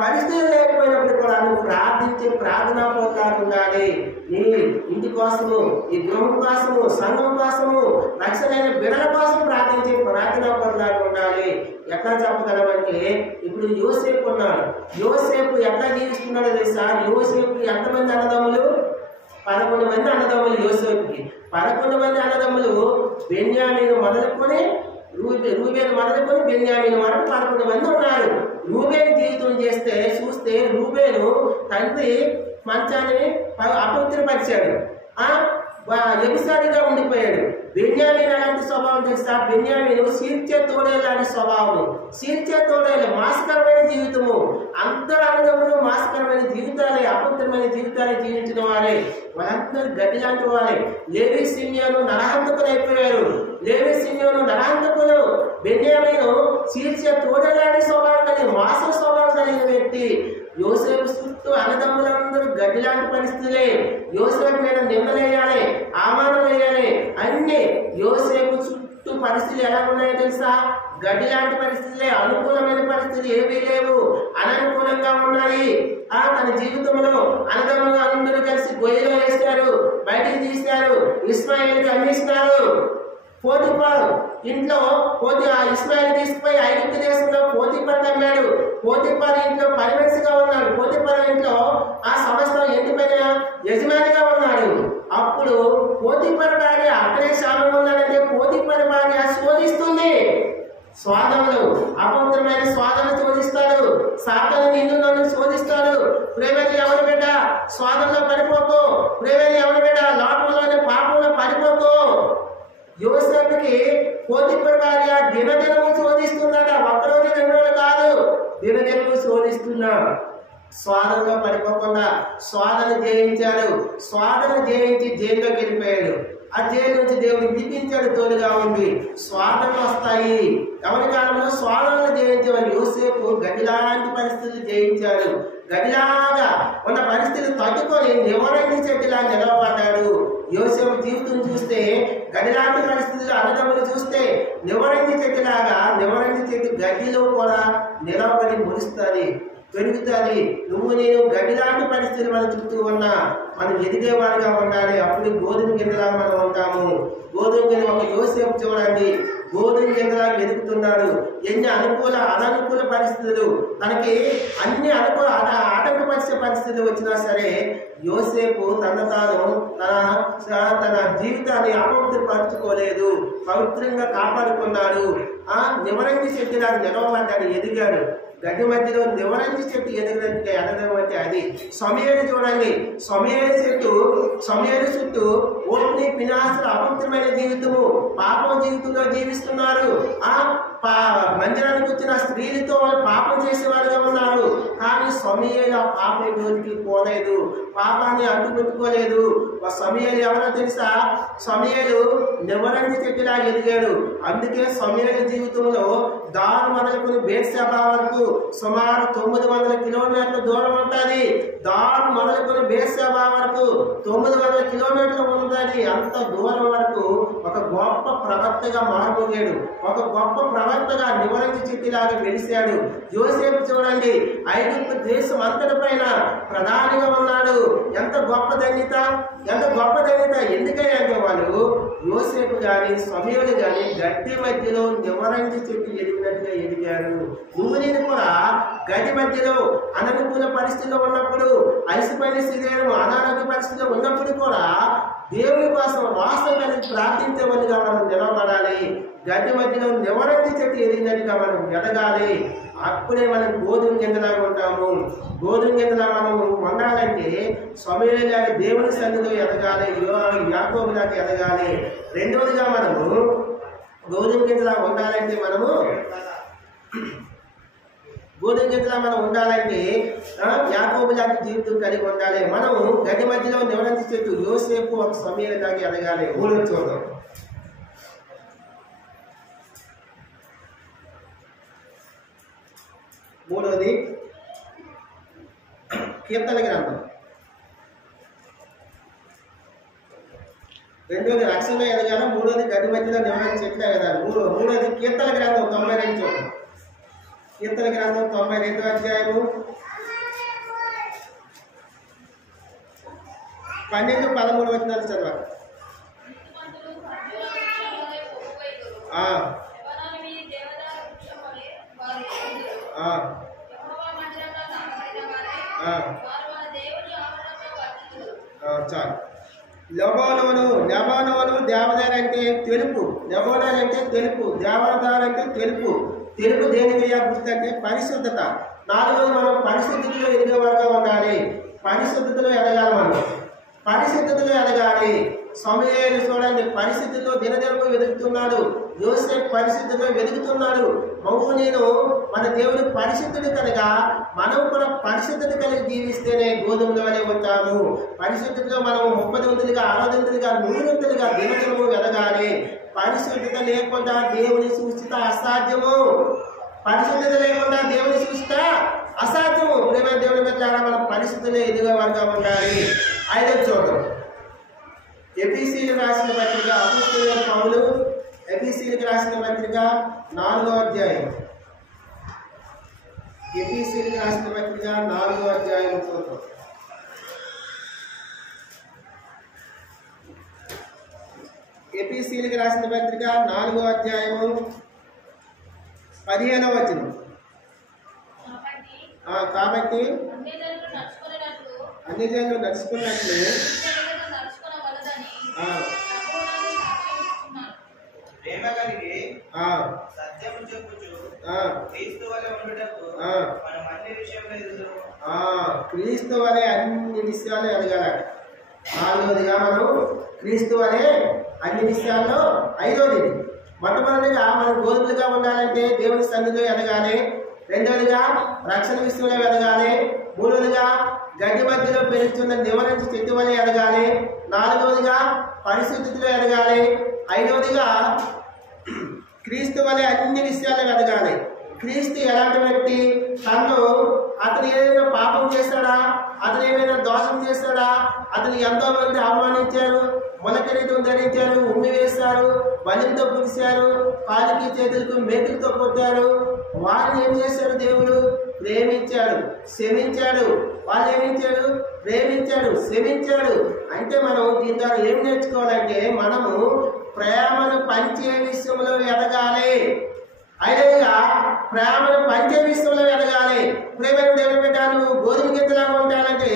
పరిస్థితులు లేకపోయినప్పుడు కూడా నువ్వు ప్రార్థించి ప్రార్థన పొందగా ఉండాలి. నీ ఇంటి కోసము, ఈ గృహం కోసము, సంఘం కోసము, రక్షణైన బిడ్డల కోసం ప్రార్థించి ప్రార్థన పొందగా ఉండాలి. ఎట్లా చెప్పగలమంటే, ఇప్పుడు యోసేపు ఉన్నాడు. యోసేపు ఎట్లా జీవిస్తున్నాడో తెలుసా? యోసేపు ఎంతమంది అన్నదమ్ములు? 11 మంది అన్నదమ్ములు యోసేపుకి. 11 మంది అన్నదమ్ములు బెన్యామీను మొదలుకొని రూబేను మొదలుకొని బెన్యామీను వరకు 11 మంది ఉన్నారు. రూబేను జీవితం చూస్తే రూబేను తండ్రి మంచాన్ని అపవిత్రపరిచాడు, వ్యభిచారిగా ఉండిపోయాడు. బెన్యామీను అలాంటి స్వభావం తెలుసా? బెన్యామీను సీల్చే తోడేలు లాంటి స్వభావము, సీల్చే తోడేలు, మాసకరమైన జీవితము. అందరూ అన్నదమ్ములు మాసకరమైన జీవితాలే, అపవిత్రమైన జీవితాలే జీవించిన వారే. వాళ్ళందరూ గడ్డి లాంటి వారే. లేవి సిమ్యోను నరహంతకులు అయిపోయారు. లేవి సిమ్యోను నరహంతకులు. బెన్యామీను సీల్చే తోడేలు లాంటి స్వభావం కలిగి, మాస స్వభావం కలిగిన వ్యక్తి. యోసేపు చుట్టూ అన్నదమ్ములందరూ గడ్డి లాంటి పరిస్థితులే. యోసేపు మీద నిమ్మలేయాలి, ఆమానం వేయాలి, అన్ని. యోసేపు చుట్టూ పరిస్థితులు ఎలా ఉన్నాయో తెలుసా? గడ్డి లాంటి పరిస్థితులే. అనుకూలమైన పరిస్థితులు ఏవీ లేవు, అననుకూలంగా ఉన్నాయి. తన జీవితంలో అన్నదమ్ములు అందరూ కలిసి గొయ్యిలో వేస్తారు, బయటికి తీస్తారు, ఇస్మాయిల్కి అమ్మిస్తారు. పోతిఫర్ ఇంట్లో ఇస్మాయిల్ తీసుకుపోయి ఐగుప్తు దేశంలో పోతిఫర్ అమ్మాడు. పోతిఫర్ ఇంట్లో పరిమేసిగా ఉన్నాడు. పోతిఫర్ ఇంట్లో ఆ సంవత్సరం ఎండిపోయిన యజమానిగా ఉన్నాడు. అప్పుడు పోతిఫర్ భార్య అక్కడే శాపం ఉన్నాడంటే పోతిఫర్ భార్య శోధిస్తుంది. స్వాదములు, అపవిత్రమైన స్వాదము శోధిస్తాడు. సాతాను నిన్ను నన్ను శోధిస్తాడు. ప్రేమని ఎవరు బిడ్డ స్వాదంలో పడిపోకు, ప్రేమని ఎవరు బిడ్డ లోపంలోని పాపంలో పడిపోకు. యోసేపుకి పోతిఫర్ భార్య దినదినము శోధిస్తున్నాడు. ఒక్కరోజు 2 రోజులు కాదు, దినదినము శోధిస్తున్నా. స్వాదంలో పడిపోకుండా స్వాదను జయించాడు. స్వాదను జయించి జైల్లోకి వెళ్ళిపోయాడు. ఆ జైలు నుంచి దేవుడు విడిపించాడు తోడుగా ఉండి. స్వాదనలు వస్తాయి. ఎవరి కాలంలో స్వాదనలు జయించేవాడు. యోసేపు గదిలాంటి పరిస్థితులు జయించాడు. గదిలాగా ఉన్న పరిస్థితులు తట్టుకొని నివరంగి చెట్టులా నిలవబడ్డాడు. యోసేపు జీవితం చూస్తే గదిలాంటి పరిస్థితులు అన్నదమ్ములు చూస్తే నివరంగి చెట్టులాగా నివరంగి చెట్టు గడ్డిలో కూడా నిలవబడి ములుస్తుంది, పెరుగుతుంది. నువ్వు నేను గడ్డిలాంటి పరిస్థితులు మన చుట్టూ ఉన్నా మనం ఎదిగేవాడిగా ఉండాలి. అప్పుడు గోధుమ గింజలా మనం ఉంటాము. గోధుమ గింజ ఒక యోసేపు చూడండి, గోధుమ గింజలా ఎదుగుతున్నాడు. ఎన్ని అననుకూల పరిస్థితులు, తనకి అన్ని ఆటంకపరిచే పరిస్థితులు వచ్చినా సరే యోసేపు తన జీవితాన్ని అపవిత్రపరచుకోలేదు, పవిత్రంగా కాపాడుకున్నాడు. నివరంగి చెట్టులా నిలవబడ్డాడు, ఎదిగాడు. గడ్డి మధ్యలో నివరంగి చెట్టు ఎదగడానికి ఎదగడం అంటే అది. సమయలు చూడండి, సమయలు చుట్టూ ఓట్ని పినాసులు అపవిత్రమైన జీవితము, పాపం జీవితంలో జీవిస్తున్నారు. మందిరానికి వచ్చిన స్త్రీలతో వాళ్ళు పాపం చేసేవారుగా ఉన్నారు. కానీ సమయలు ఆ పాపం జోలికి పోలేదు, పాపాన్ని అంటుపెట్టుకోలేదు. సమయలు ఎవరో తెలుసా? సమయలు నివరంగి చెట్టులా ఎదిగాడు. అందుకే సమయలు జీవితంలో దారు మొదలుకొని బేర్షెబా వరకు సుమారు 900 కిలోమీటర్ల దూరం ఉంటుంది. దారు మొదలుకొని బేర్షెబా వరకు 900 కిలోమీటర్లు ఉంటుంది. అంత దూరం వరకు ఒక గొప్ప ప్రవక్తగా మారబోయాడు. ఒక గొప్ప ప్రవక్తగా నివరంగి చెట్టులాగా వెలిశాడు. యోసేపు చూడండి, ఐగుప్తు దేశం అంతటి పైన ప్రధానిగా ఉన్నాడు. ఎంత గొప్ప ధన్యత, ఎంత గొప్ప ధన్యత. ఎందుకంటే వాళ్ళు యోసేపు గాని సమయలు గాని గడ్డి మధ్యలో నివరంగి చెట్టు ఎదిగినట్టుగా ఎదిగారు. నువ్వు నేను కూడా గడ్డి మధ్యలో అననుకూల పరిస్థితిలో ఉన్నప్పుడు, అలసిపోయిన శరీరం అనారోగ్య పరిస్థితిలో ఉన్నప్పుడు కూడా దేవుని కోసం వాసన కలిగి ప్రార్థించేవాళ్ళుగా మనం నిలబడాలి. గడ్డి మధ్యలో నివరంగి చెట్టు ఎదిగినట్టుగా మనం ఎదగాలి. అప్పుడే మనం గోధుమ గింజలాగా ఉంటాము. గోధుమ గింజలా మనము వండాలంటే సమయంలో దేవుని సన్నిధిలో ఎదగాలి, యాకోబులాగా ఎదగాలి. రెండవదిగా మనము గోధుమ గింజలా ఉండాలంటే మనం ఉండాలంటే యాకోబు లాంటి జీవితం కలిగి ఉండాలి. మనము గడ్డి మధ్యలో నివరంగి చెట్టు యోసేపు ఒక సమయంలాగా ఎదగాలి. మూడో చూద్దాం. మూడోది కీర్తన గ్రంథం. రెండోది రక్షణలో ఎదగాలి, మూడోది గడ్డి మధ్యలో నివరంగి చెట్లు ఎదగాలి. మూడోది కీర్తన గ్రంథం 92 చూడండి. కీర్తన గ్రంథం 92వ అధ్యాయము 12-13 వచనాలు చదవాలి. చాలు. లెబానోను దేవదారు అంటే తెలుపు. లెబానోన్ అంటే తెలుపు, దేవదారు అంటే తెలుపు. తెలుపు దేనికి గుర్తు అంటే పరిశుద్ధత. నాలుగోది మనం పరిశుద్ధతలో ఎదిగేవారుగా ఉండాలి. పరిశుద్ధతలో ఎదగాలి. మనం పరిశుద్ధతలో ఎదగాలి. సమయాలు చూడండి, పరిస్థితుల్లో దినదినము వెతుకుతున్నాడు. యోసేపు పరిస్థితుల్లో వెతుకుతున్నాడు. మమ్ము నేను మన దేవుడు పరిశుద్ధుడు కనుక మనం కూడా పరిశుద్ధత కలిగి జీవిస్తేనే గోధుమలోనే ఉంటాము. పరిశుద్ధతలో మనము 30 60 100 దినదినము ఎదగాలి. పరిశుద్ధత లేకుండా దేవుని సూచిత అసాధ్యము. పరిశుద్ధత లేకుండా దేవుని సూచిత అసాధ్యము. ప్రేమ దేవుని మీద మనం పరిశుద్ధులు ఎదుగువారుగా ఉండాలి. ఐదో చూద్దాం. ఎఫెసీయులకు రాసిన పత్రిక అపోస్తలుడైన పౌలు ఎఫెసీయులకు రాసిన పత్రిక 4వ అధ్యాయం. ఎఫెసీయులకు రాసిన పత్రిక 4వ అధ్యాయం చూద్దాం. ఎఫెసీయులకు రాసిన పత్రిక 4వ అధ్యాయము 15వ వచనం. కాబట్టి అన్ని జనులు నడుచుకున్నట్లు ప్రేమ కలిగి సత్యము చెప్పుచు క్రీస్తు వలె ఉండుటకు మనం అన్ని విషయంలో ఎదుగుదాము. క్రీస్తు వలె అన్ని విషయాలు ఎదగాలి. నాలుగోదిగా మనం క్రీస్తు వలె అన్ని విషయాల్లో. ఐదోది మొట్టమొదటిగా మనం గోధుమలుగా ఉండాలంటే దేవుని సన్నిధిలో ఎదగాలి. రెండవదిగా రక్షణ విషయంలో ఎదగాలి. మూడవదిగా గడ్డి మధ్యలో పెరుగుతున్న నివరించి చెట్టు వలె ఎదగాలి. నాలుగవదిగా పరిశుద్ధిలో ఎదగాలి. ఐదవదిగా క్రీస్తు వలె అన్ని విషయాల్లో ఎదగాలి. క్రీస్తు ఎలాంటి వ్యక్తి? అతను ఏదైనా పాపం చేశాడా? అతను ఏమైనా దోషం చేశాడా? అతను ఎంతో మంది అవమానించారు, మొలకెరీతం ధరించారు, ఉమ్మి వేశారు, బలితో పులిశారు, కాలికి చేతులకు మేకులతో కొట్టారు. వారిని ఏం చేశాడు? దేవుడు ప్రేమించాడు, క్షమించాడు. వాళ్ళు ఏమించాడు? ప్రేమించాడు, క్షమించాడు. అంటే మనం దీని ద్వారా ఏం నేర్చుకోవాలంటే మనము ప్రేమను పంచే విషయంలో ఎదగాలి. ఐదవదిగా ప్రేమను పంచే విషయంలో ఎదగాలి. ప్రేమను దేవుని బిడ్డ నువ్వు గోధుమ గింజలాగా ఉండాలంటే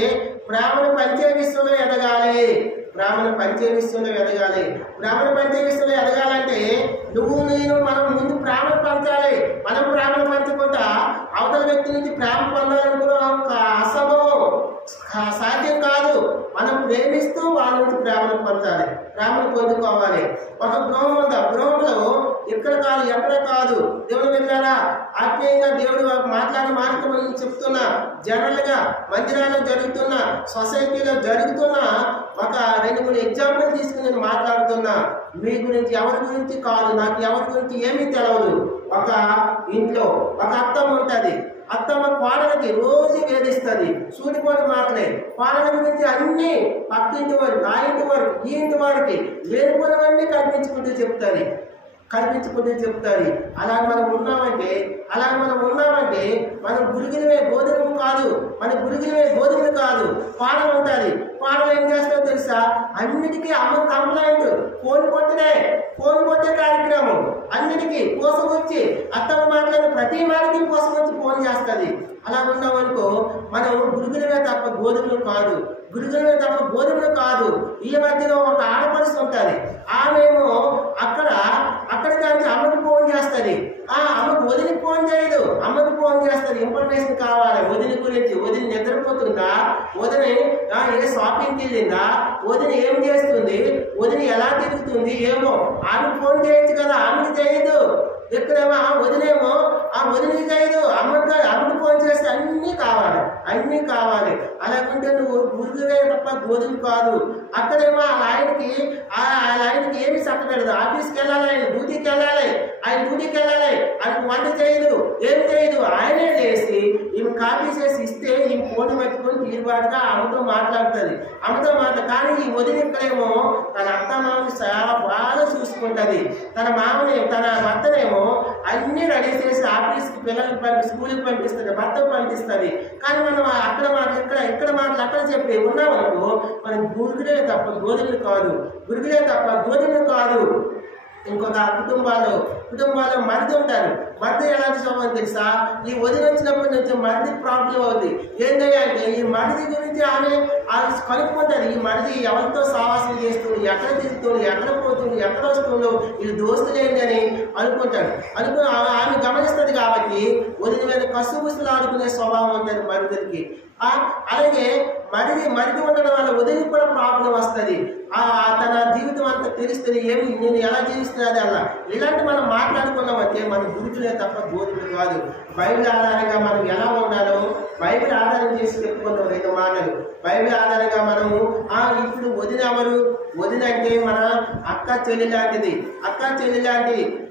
ప్రేమను పంచే విషయంలో ఎదగాలి. ప్రేమను పంచే విషయంలో ఎదగాలి. ప్రేమను పంచే విషయంలో ఎదగాలంటే మనం ముందు ప్రేమను పంచాలి. మనం ప్రేమను పంచకుండా అవతల వ్యక్తి నుంచి ప్రేమ పొందాలనుకున్నాం అసంభవం, సాధ్యం కాదు. మనం ప్రేమిస్తూ వాళ్ళ నుంచి ప్రేమను పంచాలి, ప్రేమను పొందుకోవాలి. ఒక గృహం ఉంది, ఆ గృహంలో ఇక్కడ కాదు ఎక్కడ కాదు. దేవుడు వెళ్ళారా ఆత్మీయంగా దేవుడు మాట్లాడే మాట మనం చెప్తున్నా. జనరల్ గా మందిరాల్లో జరుగుతున్న, సొసైటీలో జరుగుతున్న ఒక 2-3 ఎగ్జాంపుల్ తీసుకుని నేను మాట్లాడుతున్నా. మీ గురించి ఎవరి గురించి కాదు, నాకు ఎవరి గురించి ఏమీ తెలియదు. ఒక ఇంట్లో ఒక అత్తమ్మ ఉంటుంది. అత్తమ్మ కోడలకి రోజు వేధిస్తుంది, సూటిపోటి మాటలే. కోడల గురించి అన్ని పక్కింటి వారికి, ఆ ఇంటి వారికి, ఈ ఇంటి వారికి లేనిపోయినవన్నీ కల్పించుకుంటూ చెప్తుంది. అలా మనం ఉన్నామంటే మనం గురిగినవే గోధుమలు కాదు, కోడలు ఉంటుంది. కోడలు ఏం చేస్తారో తెలుసా? అన్నిటికీ అమ్మ కంప్లైంట్, ఫోన్ కొట్టే కార్యక్రమం, అన్నిటికీ పోసకొచ్చి అత్తమ్మ మాట్లాడిన ప్రతి మాటకి పోసకొచ్చి ఫోన్ చేస్తుంది. అలా ఉన్నామనుకో మనం గురుగులమే తప్ప గోధుమలు కాదు. ఈ మధ్యలో ఒక ఆడపడుచు ఉంటుంది. ఆమెమో అక్కడ దానికి అమ్మకి ఫోన్ చేస్తుంది. అమ్మకు వదిలికి ఫోన్ చేయదు, అమ్మకి ఫోన్ చేస్తుంది. ఇన్ఫర్మేషన్ కావాలి వదిలి గురించి. వదిలి నిద్రపోతుందా? వదిలి ఏ షాపింగ్కి వెళ్ళిందా? వదిలి ఏం చేస్తుంది? వదిలి ఎలా తిరుగుతుంది? ఏమో ఆమెకు ఫోన్ చేయొచ్చు కదా, ఆమెకి చేయదు. ఎక్కడేమో వదిలేమో వదిలి చేయదు, అమ్మకి ఫోన్ చేస్తే అన్నీ కావాలి. అలాగుంటే నువ్వు గురుగువే తప్ప గోధుమ కాదు. అక్కడేమో ఆయనకి ఏమి చక్కబెడదు. ఆఫీస్కి వెళ్ళాలి, ఆయన డ్యూటీకి వెళ్ళాలి, ఆయనకు వంట చేయదు, ఏం చేయదు. ఆయనే లేసి ఈమె కాపీ చేసి ఇస్తే ఈ ఫోన్ పెట్టుకొని తీరుబాటుగా అమ్మతో మాట్లాడుతుంది. కానీ ఈ వదిలి ఇక్కడేమో తన అత్తమామని చాలా బాగా చూసుకుంటుంది. తన భర్తనేమో అన్ని రెడీ చేసి ఆఫీస్కి పిల్లలకి స్కూల్కి పంపిస్తుంది, భర్తకు పంపిస్తుంది. కానీ మనం అక్కడ మాటలు అక్కడ చెప్పి ఉన్నామనుకో మనం గురుగులే తప్ప గోధుమలు కాదు. ఇంకొక కుటుంబాల్లో మరిది ఉంటారు. మరిది ఎలాంటి స్వభావం తెలుసా? ఈ వదిలి వచ్చినప్పటి నుంచి మరిది ప్రాబ్లం అవుతుంది. ఏంటంటే ఈ మరిది గురించి ఆమె కనుక్కుంటుంది. ఈ మరిది ఎవరితో సావాసం చేస్తుంది, ఎక్కడ తిరుగుతుంది, ఎక్కడ పోతుంది, ఎక్కడ వస్తుందో, ఇది దోస్తులేండి అని అనుకుంటాడు. ఆమె గమనిస్తుంది. కాబట్టి వదిలి మీద కసుబుసులు ఆడుకునే స్వభావం ఉంటుంది మరిదికి. అలాగే మరిది ఉండడం వల్ల వదిలి కూడా ప్రాబ్లం వస్తుంది. తన జీవితం అంతా తెలుస్తుంది, నేను ఎలా జీవిస్తున్నది అలా. ఇలాంటి మనం మాట్లాడుకున్నామంటే మన గురుతులే తప్ప గోధుమలు కాదు. బైబిల్ ఆధారంగా మనం ఎలా ఉండాలో బైబిల్ ఆధారం చేసి చెప్పుకున్నాం 2 మాటలు. బైబిల్ ఆధారంగా మనము ఇప్పుడు వదిన అంటే మన అక్క చెల్లి లాంటిది.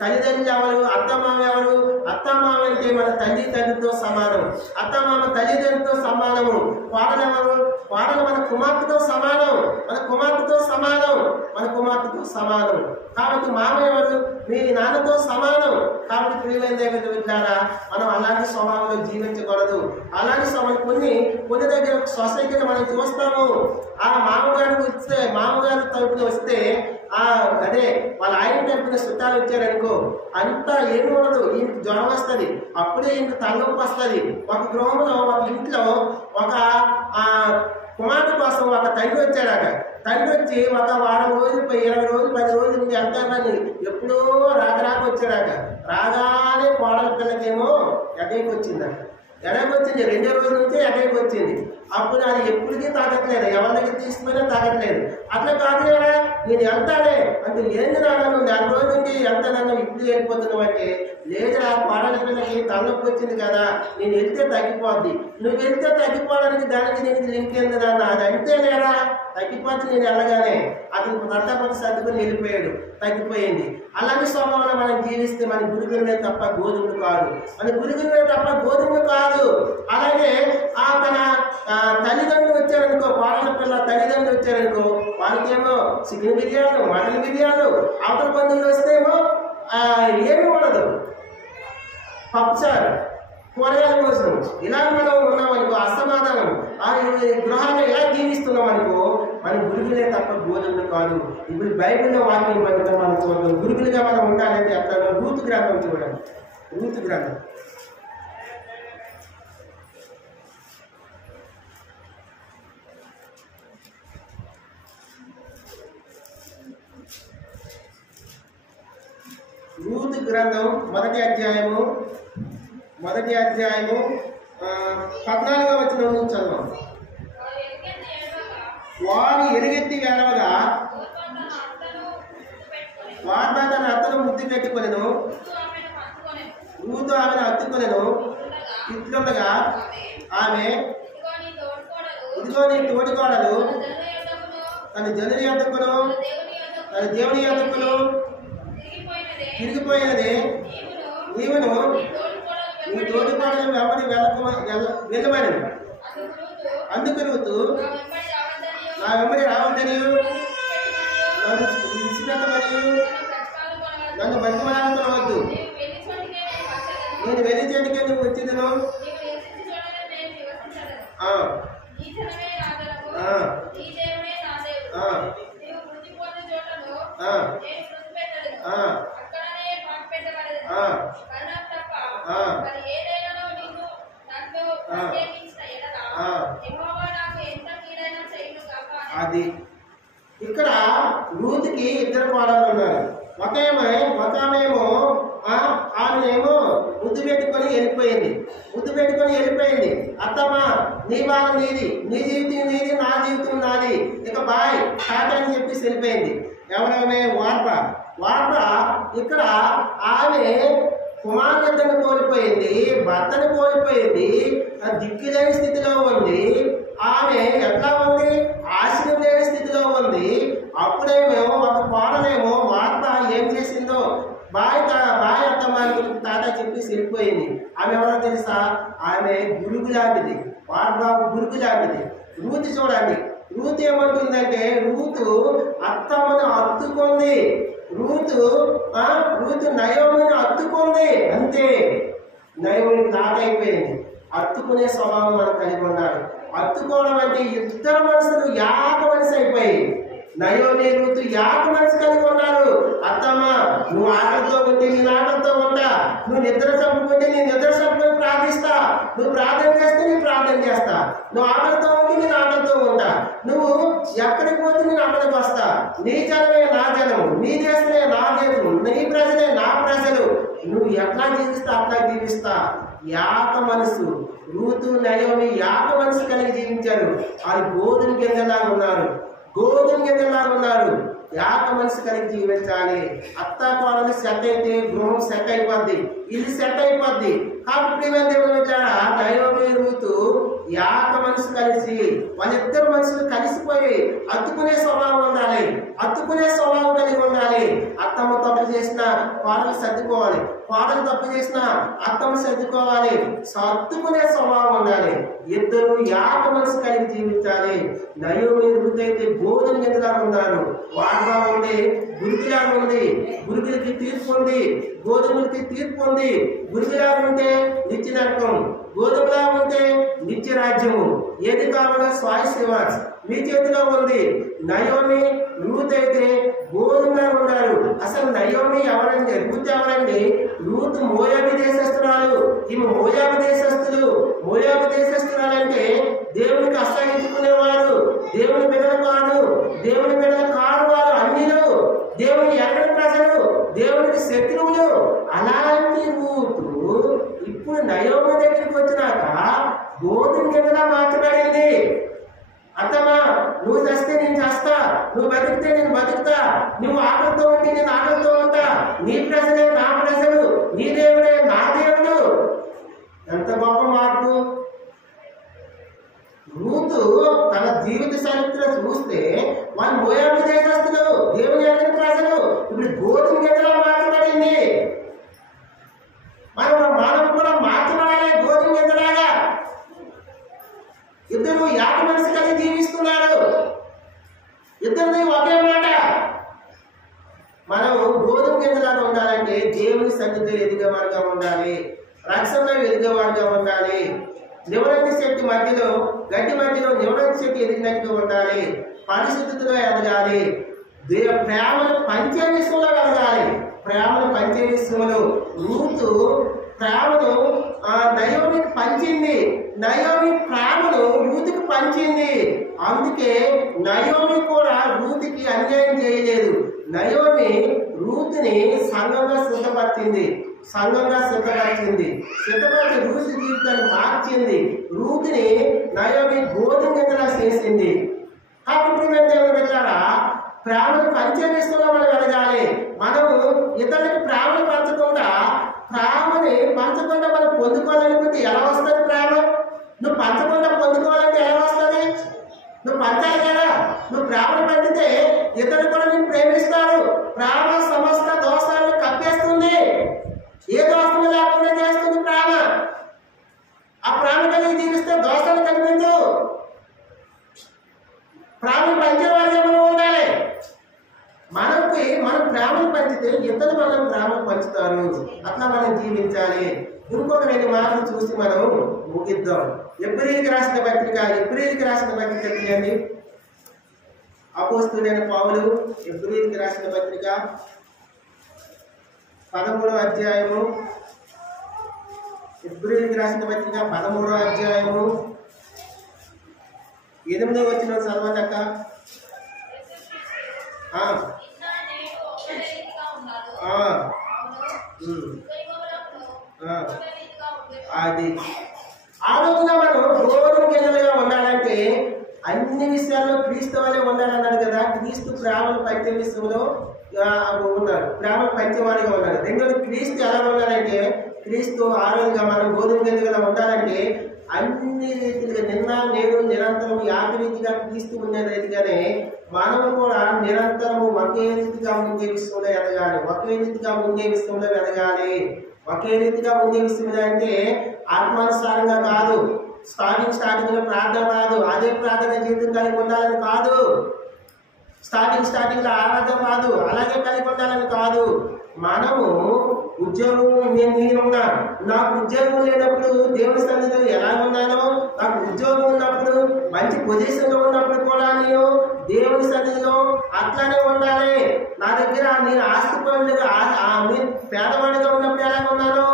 తల్లిదండ్రులు ఎవరు? అత్తమామ ఎవరు? అత్తమామ అంటే మన తండ్రితో సమానం. అత్తమామ తల్లిదండ్రులతో సమానము. కోడలు ఎవరు? కోడలు మన కుమార్తెతో సమానం. కాబట్టి మామ ఎవరు? మీ నాన్నతో సమానం. కాబట్టి ప్రియమైన దేవుని బిడ్డలారా మనం అలాంటి స్వభావంలో జీవించకూడదు. అలాంటి స్వభావం కొన్ని దగ్గర సొసైటీలో మనం చూస్తాము. మామగారు తరపున వస్తే అదే వాళ్ళ ఆయన తరపున చుట్టాలు వచ్చారనుకో అంతా ఏమి ఉండదు. ఈయనకి జ్వరం వస్తుంది, అప్పుడే ఈయనకి తలనొప్పి వస్తుంది. ఒక గృహంలో ఒక ఇంట్లో ఒక కుమార్తె కోసం ఒక తండ్రి వచ్చాడట. తండ్రి వచ్చి ఒక వారం రోజులు 20 రోజులు 10 రోజుల నుంచి వెళ్తానని ఎప్పుడో రాక వచ్చాడట. రాగానే కోడల పిల్లకేమో ఎడైకి వచ్చిందట. 2 రోజుల నుంచి ఎడైకి వచ్చింది. అప్పుడు అది ఎప్పటికీ తాగట్లేదు, ఎవరి దగ్గర తీసుకుపోయినా తాగట్లేదు. అట్లా కాదు కదా నేను వెళ్తానే అంటే ఏంది నాన్న నువ్వు 4 రోజుల ఎందుకంటే ఎంత నన్ను ఇప్పుడు వెళ్ళిపోతున్నావు అంటే, లేదా కోడల పిల్లకి తలనొప్పి వచ్చింది కదా, నేను వెళ్తే తగ్గిపోద్ది, నువ్వు వెళ్తే తగ్గిపోవడానికి దానికి నీకు లింక్ ఏంది నాన్న, అది అంటే లేదా తగ్గిపోతే నేను వెళ్ళగానే అతను పట్టాపట్టు సర్దుకుని వెళ్ళిపోయాడు, తగ్గిపోయింది. అలాంటి స్వభావంలో మనం జీవిస్తే మన గురుగులమే తప్ప గోధుమలు కాదు, మన గురుగులమే తప్ప గోధుమలు కాదు. అలాగే తన తల్లిదండ్రులు వచ్చారనుకో, కోడల పిల్ల తల్లిదండ్రులు వచ్చారనుకో, వాళ్ళకేమో చికెన్ బిర్యానీ, మటన్ బిర్యానీ, అవతల బంధువులు వస్తేమో ఏమి ఉండదు, పప్పుచారు, కూరగాయల కోసం. ఇలా మనం ఉన్నామనుకో అసమాధానం, గృహాన్ని ఎలా జీవిస్తున్నాం అనుకో మన గురుగులే తప్ప గోధుమలు కాదు. ఇప్పుడు బైబిల్లో వాక్యం పడుతాం మనం చూద్దాం. గురుగులుగా మనం ఉండాలంటే అట్లా రూతు గ్రంథం చూడండి. రూతు గ్రంథం రూతు గ్రంథం మొదటి అధ్యాయము 14వ వచనం నుంచి చదవం. వారు ఎలుగెత్తి ఏడవగా వార్బా తన అత్తను ముద్దు పెట్టుకొనెను, రూతు ఆమెను హత్తుకొనెను. ఇట్లుండగా ఆమె, ఇదిగో నీ తోడికోడలు తన జనుని యొద్దకును తన దేవుని యొద్దకును తిరిగిపోయినదే, నీవును నీ తోడికోడలు వెంబడి వెళ్ళమని. అందుకు రూతు, నా వెంబడి రావద్దని, నన్ను విడిచిపెట్టమని, నన్ను బతిమలాడుకోవద్దు, నేను వెళ్ళి చెట్టుకే నువ్వు వచ్చిందను, అది ఇక్కడ రూతుకి ఇద్దరు కోడళ్ళు ఉన్నారు. ఒకమేమో ఆమెనేమో ముద్దు పెట్టుకొని వెళ్ళిపోయింది. అత్తమ్మా, నీ బాధ నీది, నీ జీవితం నీది, నా జీవితం నాది, ఇక బాయ్ టాటా అని చెప్పేసి వెళ్ళిపోయింది. ఎవరైనా వార్ప ఇక్కడ ఆమె కుమార్తెను కోల్పోయింది, భర్తను కోల్పోయింది, దిక్కులేని స్థితిలో ఉంది. ఆమె ఎట్లా ఉంది? ఆశయం లేని స్థితిలో ఉంది. అప్పుడేమో ఒక కోడలేమో వార్త ఏం చేసిందో బాయ్ అత్తమ్మ తాత చెప్పి వెళ్ళిపోయింది. ఆమె ఎవరో తెలుసా? ఆమె గురుగు లాంటిది, వార్త గురుగు లాంటిది. రూతు చూడండి, రూతు ఏమంటుందంటే, రూతు అత్తమ్మను హత్తుకుంది. రూతు నయోమిని హత్తుకుంది. అంతే, నయోమి తాట అయిపోయింది. హత్తుకునే స్వభావం మనం కలిగి ఉండాలి. హత్తుకోవడం అంటే ఇద్దరు మనుషులు యాక మనిషి అయిపోయి, నయోమి రూతు యాక మనిషి కలిగి ఉన్నారు. అత్తమ్మ, నువ్వు ఆకలితో ఉంటే నేను ఆకలితో ఉంటా, నువ్వు నిద్ర చంపుకుంటే నేను నిద్ర చంపుకొని ప్రార్థిస్తా, నువ్వు ప్రార్థన చేస్తే నేను ప్రార్థన చేస్తా, నువ్వు ఆకలితో ఉంటే నేను ఆకలితో ఉంటా, నువ్వు ఎక్కడికి పోతే నేను అక్కడికి వస్తా, నీ జనమే నా జనము, నీ దేశమే నా దేశము, నీ ప్రజలే నా ప్రజలు, నువ్వు ఎట్లా జీవిస్తా అట్లా జీవిస్తా. యాక మనసు, రూతు నయోమి యాక మనసు కలిగి జీవించారు. వాళ్ళు గోధుమ గింజలాగా ఉన్నారు. యాక మనసు కలిగి జీవించాలి. అత్త కోడలు సెట్ అయితే గృహం సెట్ అయిపోద్ది, ఇల్లు సెట్ అయిపోద్ది. కాబట్టి నయోమి రూతు యాక మనసు కలిసి వాళ్ళిద్దరు మనుషులు కలిసిపోయి అత్తుకునే స్వభావం ఉండాలి, అత్తుకునే స్వభావం కలిగి ఉండాలి. అత్తమ్మ తప్పు చేసిన కోడలు సర్దుకోవాలి, కోడలు తప్పు చేసిన అత్తమ్మ సర్దుకోవాలి. సర్దుకునే స్వభావం ఉండాలి. ఇద్దరు యాక మనసు కలిగి జీవించాలి. నయోమి రూతు అయితే గోధుమ గింజలాగా ఉన్నారు. వార్బా ఉంది గురికిలాగా ఉంది, గురికిలకి తీర్పు ఉంది, గోధుమలకి తీర్పు ఉంది. గురికిలాగా ఉంటే నిత్య నరకం, గోధుమలా ఉంటే నిత్య రాజ్యము. ఏది కావాలో స్వాయశివాస్ మీ చేతిలో ఉంది. నయోమి రూత్ అయితే గోధుమలా ఉన్నారు. అసలు నయోమి ఎవరండి? రూత్ ఎవరండి? రూత్ మోయాబు దేశస్తురాలు. ఈమె మోయాబు దేశస్తురాలంటే దేవునికి అసహించుకునేవారు, దేవుని బిడ్డలు కాదు వారు. అన్నిలు దేవుని ఎరగని ప్రజలు, దేవునికి శత్రువులు. అలాంటి రూతు ఇప్పుడు నయోమి దగ్గరికి వచ్చినాక గోధుమ గింజలా మార్చబడింది. అత్తమ్మా, నువ్వు చస్తే నేను చేస్తా, నువ్వు బతికితే నేను బతుకుతా, నువ్వు ఆకలితో ఉంటే నేను ఆకలితో ఉంటా, గోధుమ గింజలా మార్చబడింది. మనం కూడా మార్చబడాలి గోధుమ గింజలాగా. ఇద్దరు యాక మనసు కలిగి జీవిస్తున్నారు, ఇద్దరిది ఒకే మాట. మనం గోధుమ గింజలాగా ఉండాలంటే దేవుని సన్నిధిలో ఎదిగేవారుగా ఉండాలి, రక్షణలో ఎదిగేవారుగా ఉండాలి, నివృత్తి శక్తి మధ్యలో గడ్డి మధ్యలో నివృత్తి శక్తి ఎదిగినట్టుగా ఉండాలి, పరిశుద్ధిలో ఎదగాలి, ప్రేమను పంచే విషయంలో ఎదగాలి. ప్రేమను పంచే విషయంలో రూతు ప్రేమను నయోమికి పంచింది, నయోమి ప్రేమను రూతుకి పంచింది. అందుకే నయోమి కూడా రూతుకి అన్యాయం చేయలేదు. నయోమి రూతుని సంఘంగా సిద్ధపరిచింది, సిద్ధపరిచి రూతు జీవితాన్ని మార్చింది. రూతుని నయోమి గోధుమ గింజలా చేసింది. కాబట్టి మేము దేవుని బిడ్డలారా, ప్రేమను పంచే విషయంలో మనం ఎదగాలి. మనము ఇతరులకు ప్రేమను పంచకుండా మనం పొందుకోవాలనుకుంటే ఎలా వస్తుంది ప్రేమ? నువ్వు పంచకుండా పొందుకోవాలంటే ఎలా వస్తుంది? నువ్వు పంచాలి కదా. నువ్వు ప్రేమను పంచితే ఇతరులు కూడా నేను ప్రేమిస్తారు. ప్రేమ సమస్త దోషాలను కప్పేస్తుంది, ఏ దోషము లేకుండా చేస్తుంది ప్రేమ. ఆ ప్రేమ కలిగి జీవిస్తే దోషాలు కనిపించు. ప్రేమను పంచేవారిగా మనం ఉండాలి. మనం ప్రేమను పంచితే ఇతరులు మనం ప్రేమను పంచుతారు. అట్లా మనం జీవించాలి. ఇంకొక 2 మాటలు చూసి మనం ముగిద్దాం. ఎబ్రీయులకు రాసిన పత్రిక తీయండి. అపోస్తలుడైన పౌలు ఎబ్రీయులకు రాసిన పత్రిక 13వ అధ్యాయము. ఎబ్రీయులకు రాసిన పత్రిక 13వ అధ్యాయము 8వ వచనం చదవండి అక్క. అది ఆ రోజున మనం గోధుమ గింజలుగా ఉండాలంటే అన్ని విషయాల్లో క్రీస్తు వల్లే ఉండాలన్నాడు కదా. క్రీస్తు ప్రేమను పంచే విషయంలో ఉన్నాడు, ప్రేమను పంచేవాడిగా ఉన్నాడు. రెండోది క్రీస్తు ఎలా ఉండాలంటే, క్రీస్తు ఆ రోజుగా మనం గోధుమ గింజలుగా ఉండాలంటే అన్ని రీతిగా నిన్న నేడు నిరంతరం యాభై రీతిగా క్రీస్తు ఉండే రీతిగానే మనం కూడా నిరంతరము ఒకే రీతిగా ఉండే విషయంలో ఎదగాలి, ఒకే రీతిగా ఉండే విషయంలో ఎదగాలి. ఒకే రీతిగా ఉండే విషయంలో అంటే ఆత్మానుసారంగా కాదు, స్టార్టింగ్ లో ప్రార్థన కాదు, అదే ప్రార్థన జీవితం కలిగి ఉండాలని కాదు, స్టార్టింగ్ లో ఆరాధన కాదు, అలాగే కలిగి ఉండాలని కాదు. మనము ఉద్యోగం నేనున్నా, నాకు ఉద్యోగం లేనప్పుడు దేవుని సన్నిధిలో ఎలా ఉన్నానో, నాకు ఉద్యోగం ఉన్నప్పుడు మంచి పొజిషన్ లో ఉన్నప్పుడు కూడా నేను దేవుని సన్నిధిలో అట్లానే ఉండాలి. నా దగ్గర నేను ఆస్తిపరుడుగా పేదవాడిగా ఉన్నప్పుడు ఎలా ఉన్నానో,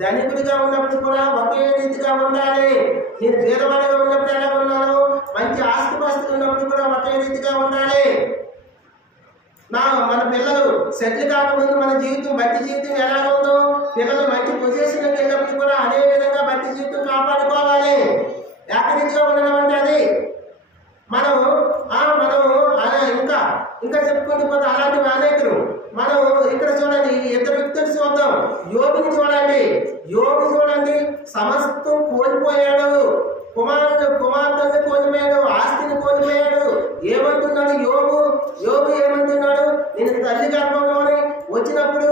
ధనికుడిగా ఉన్నప్పుడు కూడా ఒకే రీతిగా ఉండాలి. నేను పేదవాడిగా ఉన్నప్పుడు ఎలా ఉన్నానో, మంచి ఆస్తిపాస్తులు ఉన్నప్పుడు కూడా ఒకే రీతిగా ఉండాలి. మన పిల్లలు సెటిల్ కాకముందు మన జీవితం బట్టి జీవితం ఎలా ఉందో, పిల్లలు మంచి పొజిషన్కి వెళ్ళినప్పుడు కూడా అదే విధంగా బట్టి జీవితం కాపాడుకోవాలి. ఏకరీతిగా ఉండడం అంటే అది మనం ఇంకా చెప్పుకుంటూ పోతే అలాంటివి అనేకులు. మనం ఇక్కడ చూడండి, 2 వ్యక్తులు చూద్దాం. యోబుని చూడండి, సమస్తం కోల్పోయాడు, కుమార్తెను కోల్పోయాడు, ఆస్తిని కోల్పోయాడు. ఏమంటున్నాడు యోబు ఏమంటున్నాడు? నేను తల్లి గర్భంలోనే వచ్చినప్పుడు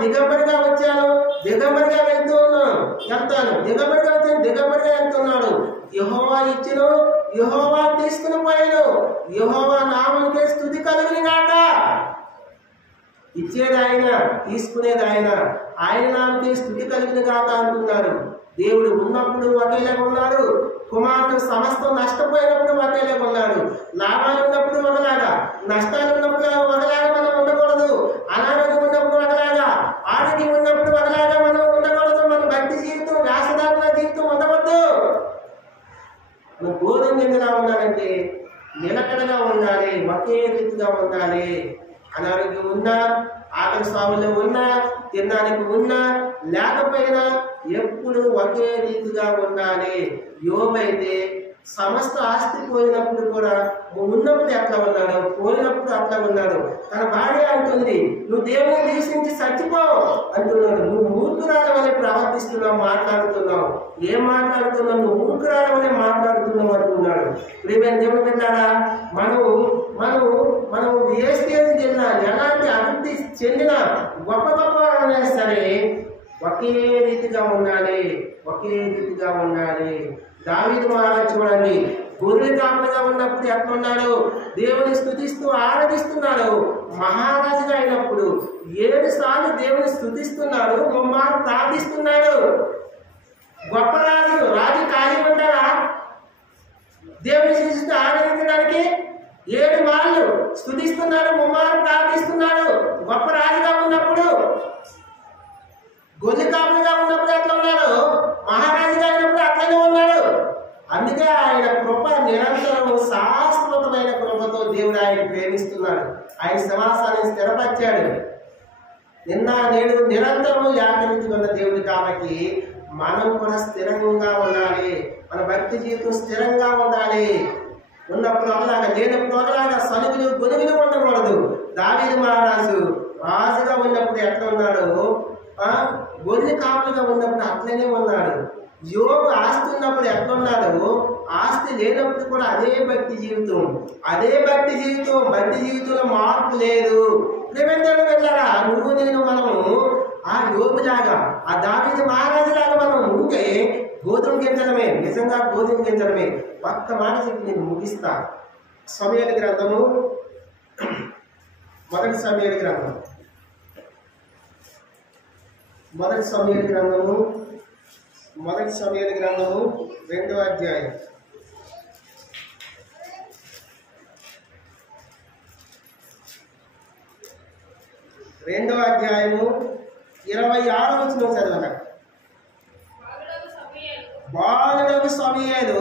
దిగంబరిగా వచ్చాను, దిగంబరిగా వెళ్తాను, దిగంబరిగా వెళ్తున్నాడు. యెహోవా ఇచ్చెను, యెహోవా తీసుకుని పోయాను, యెహోవా నామముకే స్తుతి కలుగును గాక. ఇచ్చేది ఆయన, తీసుకునేది ఆయన, ఆయన నామకే స్తుతి కలుగును గాక అంటున్నారు. దేవుడు ఉన్నప్పుడు ఒకేలాగా ఉన్నాడు, కుమారుడు సమస్తం నష్టపోయినప్పుడు ఒకేలాగా ఉన్నాడు. లాభాలు ఉన్నప్పుడు ఒకలాగా, నష్టాలు ఉన్నప్పుడు ఒకలాగా మనం ఉండకూడదు. అనారోగ్యం ఉన్నప్పుడు ఒకలాగా, ఆరోగ్యం ఉన్నప్పుడు ఒకలాగా మనం ఉండకూడదు. మన భక్తి జీవితం, రాసదారుల జీవితం ఉండకూడదు. నువ్వు గోధుమ గింజలా ఉండాలంటే నిలకడగా ఉండాలి, ఒకే రీతిగా ఉండాలి. అనారోగ్యం ఉన్నా, ఆకలి సాగులో ఉన్నా, తినడానికి ఉన్నా లేకపోయినా ఎప్పుడు ఒకే రీతిగా ఉండాలి. యోబైతే సమస్త ఆస్తి పోయినప్పుడు కూడా ఉన్నప్పుడు ఎట్లా ఉన్నాడు, పోయినప్పుడు అట్లా ఉన్నాడు. తన భార్య అంటుంది, నువ్వు దేవుని దూషించి చచ్చిపో అంటున్నాడు. నువ్వు మూర్ఖురాల వలె ప్రవర్తిస్తున్నావు, మాట్లాడుతున్నావు. ఏం మాట్లాడుతున్నావు? నువ్వు మూర్ఖురాల వలె మాట్లాడుతున్నావు అంటున్నాడు. ప్రియమైన దేవుని బిడ్డలారా, మనం ఏ స్టేజ్కి వెళ్ళినా, ఎలాంటి అభివృద్ధి చెందిన గొప్ప గొప్ప అయినా సరే ఒకే రీతిగా ఉండాలి, ఒకే రీతిగా ఉండాలి. దావీదు మహారాజు చూడండి, గొర్రె కాపరిగా ఉన్నప్పుడు ఎట్లున్నాడు? దేవుని స్తుతిస్తూ ఆరాధిస్తున్నాడు. మహారాజుగా అయినప్పుడు 7 సార్లు దేవుని స్తుతిస్తున్నాడు, ముమ్మారు ప్రార్థిస్తున్నాడు. గొప్ప రాజు ఖాళీ ఉంటారా దేవుని స్తుతిస్తూ ఆరాధించడానికి? 7 మార్లు స్తుతిస్తున్నాడు, ముమ్మారు ప్రార్థిస్తున్నాడు. గొప్ప రాజుగా ఉన్నప్పుడు, గొర్రె కాపరిగా ఉన్నప్పుడు ఎట్లా ఉన్నాడు? మహారాజుగా అయినప్పుడు అట్లనే ఉన్నాడు. అందుకే ఆయన కృప నిరంతరము శాశ్వతమైన కృపతో దేవుడు ఆయన ప్రేమిస్తున్నాడు. ఆయన సింహాసనాన్ని స్థిరపరిచాడు. నిన్న నేడు నిరంతరము యాకరించుకున్న దేవుడు కాబట్టి మనం కూడా స్థిరంగా ఉండాలి. మన భక్తి జీవితం స్థిరంగా ఉండాలి. ఉన్నప్పుడు ఒకలాగా, లేనప్పుడు ఒకలాగా, సనుగులు గొనుగులు ఉండకూడదు. దావీదు మహారాజు రాజుగా ఉన్నప్పుడు ఎట్లా ఉన్నాడు? గొర్రె కాపులుగా ఉన్నప్పుడు అట్లనే ఉన్నాడు. యోగు ఆస్తి ఉన్నప్పుడు ఎట్లున్నాడు? ఆస్తి లేనప్పుడు కూడా అదే భక్తి జీవితం, అదే భక్తి జీవితం. భక్తి జీవితంలో మార్పు లేదు. ప్రేమేంద్రుడు వెళ్ళారా? నువ్వు నేను మనము ఆ యోగులాగా, ఆ దావీదు మహారాజులాగా మనం ఉంటే గోధుమ గింజలమే, నిజంగా గోధుమ గింజలమే. ఒక్క మాట చెప్పి నేను ముగిస్తా. సమూయేలు గ్రంథము, మొదటి సమూయేలు గ్రంథం, మొదటి సమూయేలు గ్రంథము 2వ అధ్యాయం 26వ వచనం చదవండి. బాలుడగు సమూయేలు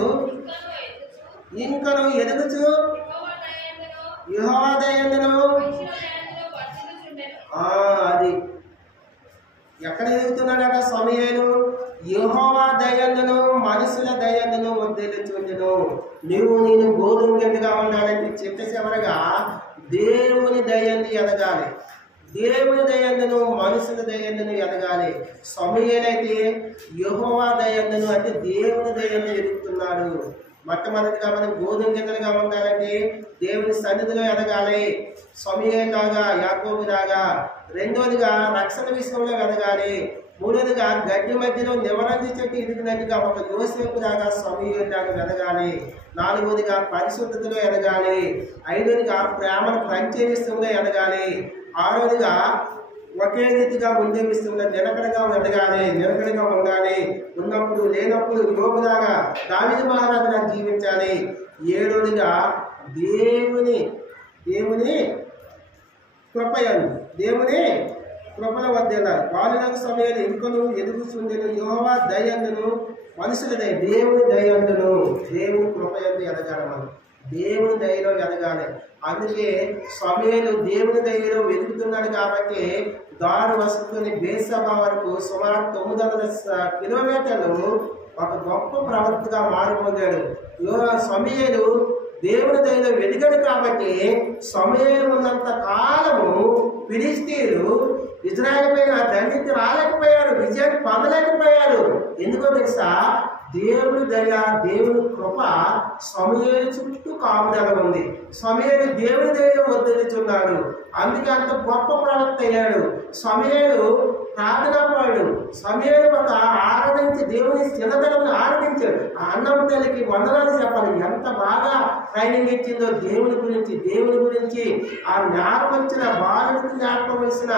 ఇంకను ఎదుగుచు యెహోవా దయందును, అది ఎక్కడ ఎదుగుతున్నాడట సమూయేలు? యెహోవా దయందును, మనుషుల దయందును వర్ధిల్లుచుండును. నేను గోధుమ గింజగా ఉండాలని చివరగా దేవుని దయందు ఎదగాలి. దేవుని దయందును, మనుషుల దయందును ఎదగాలి. సమూయేలైతే యెహోవా దయందును అంటే దేవుని దయందు ఎదుగుతున్నాడు. మొట్టమొదటిగా మనం గోధుమ గింజలుగా ఉండాలంటే దేవుని సన్నిధిలో ఎదగాలి, సమూయేలులాగా, యాకోబులాగా. రెండోదిగా రక్షణ విషయంలో ఎదగాలి. మూడోదిగా గడ్డి మధ్యలో నివరంజి చెట్టు ఎదిగినట్టుగా ఒక యోసేపులాగా, సమూయేలులాగా ఎదగాలి. నాలుగోదిగా పరిశుద్ధతలో ఎదగాలి. ఐదోదిగా ప్రేమను పంచే విషయంలో ఎదగాలి. ఆరోదిగా ఒకే రీతిగా ఉండే విషయంలో నిలకడగా ఉండాలి. ఉన్నప్పుడు లేనప్పుడు యోగులాగా, దావీదు మహారాజులా జీవించాలి. ఏడోదిగా దేవుని కృపయందు, దేవుని కృపల వద్దెలాలి. బాలులకు సమయాలు ఇంకను ఎదుగుచుండెను, యెహోవా దయందును, మనుషుల దయ, దేవుని దయందును, దేవుని కృపయందు ఎదగాలి. మనం దేవుని దయలో ఎదగాలి. అందుకే సమూయేలు దేవుని దయలో వెతుకుతున్నాడు కాబట్టి దారు వసతుని బేర్షెబా వరకు సుమారు 900 కిలోమీటర్లు ఒక గొప్ప ప్రవక్తగా మారిపోయాడు. సమూయేలు దేవుని దయలో వెతికాడు కాబట్టి సమూయేలు ఉన్నంత కాలము ఫిలిష్తీయులు ఇజ్రాయెల్ పైన దండించి రాలేకపోయాడు, విజయాన్ని పొందలేకపోయాడు. ఎందుకో తెలుసా? దేవుని దయ, దేవుని కృప సమూయేలు చుట్టూ కాపుదల ఉంది. సమూయేలు దేవుని దయలో వర్ధిల్లుచున్నాడు. అందుకే అంత గొప్ప ప్రవక్త అయ్యాడు. సమూయేలు ప్రార్థనాపరుడు. సమూయేలు ఒక ఆరాధించి దేవుని చిన్నతనంలో ఆరాధించాడు. ఆ అన్నం తల్లికి వందనాలు చెప్పాలి. ఎంత బాగా ట్రైనింగ్ ఇచ్చిందో దేవుని గురించి. ఆ జ్ఞాపకొచ్చిన బాలుడికి జ్ఞాపకవలసిన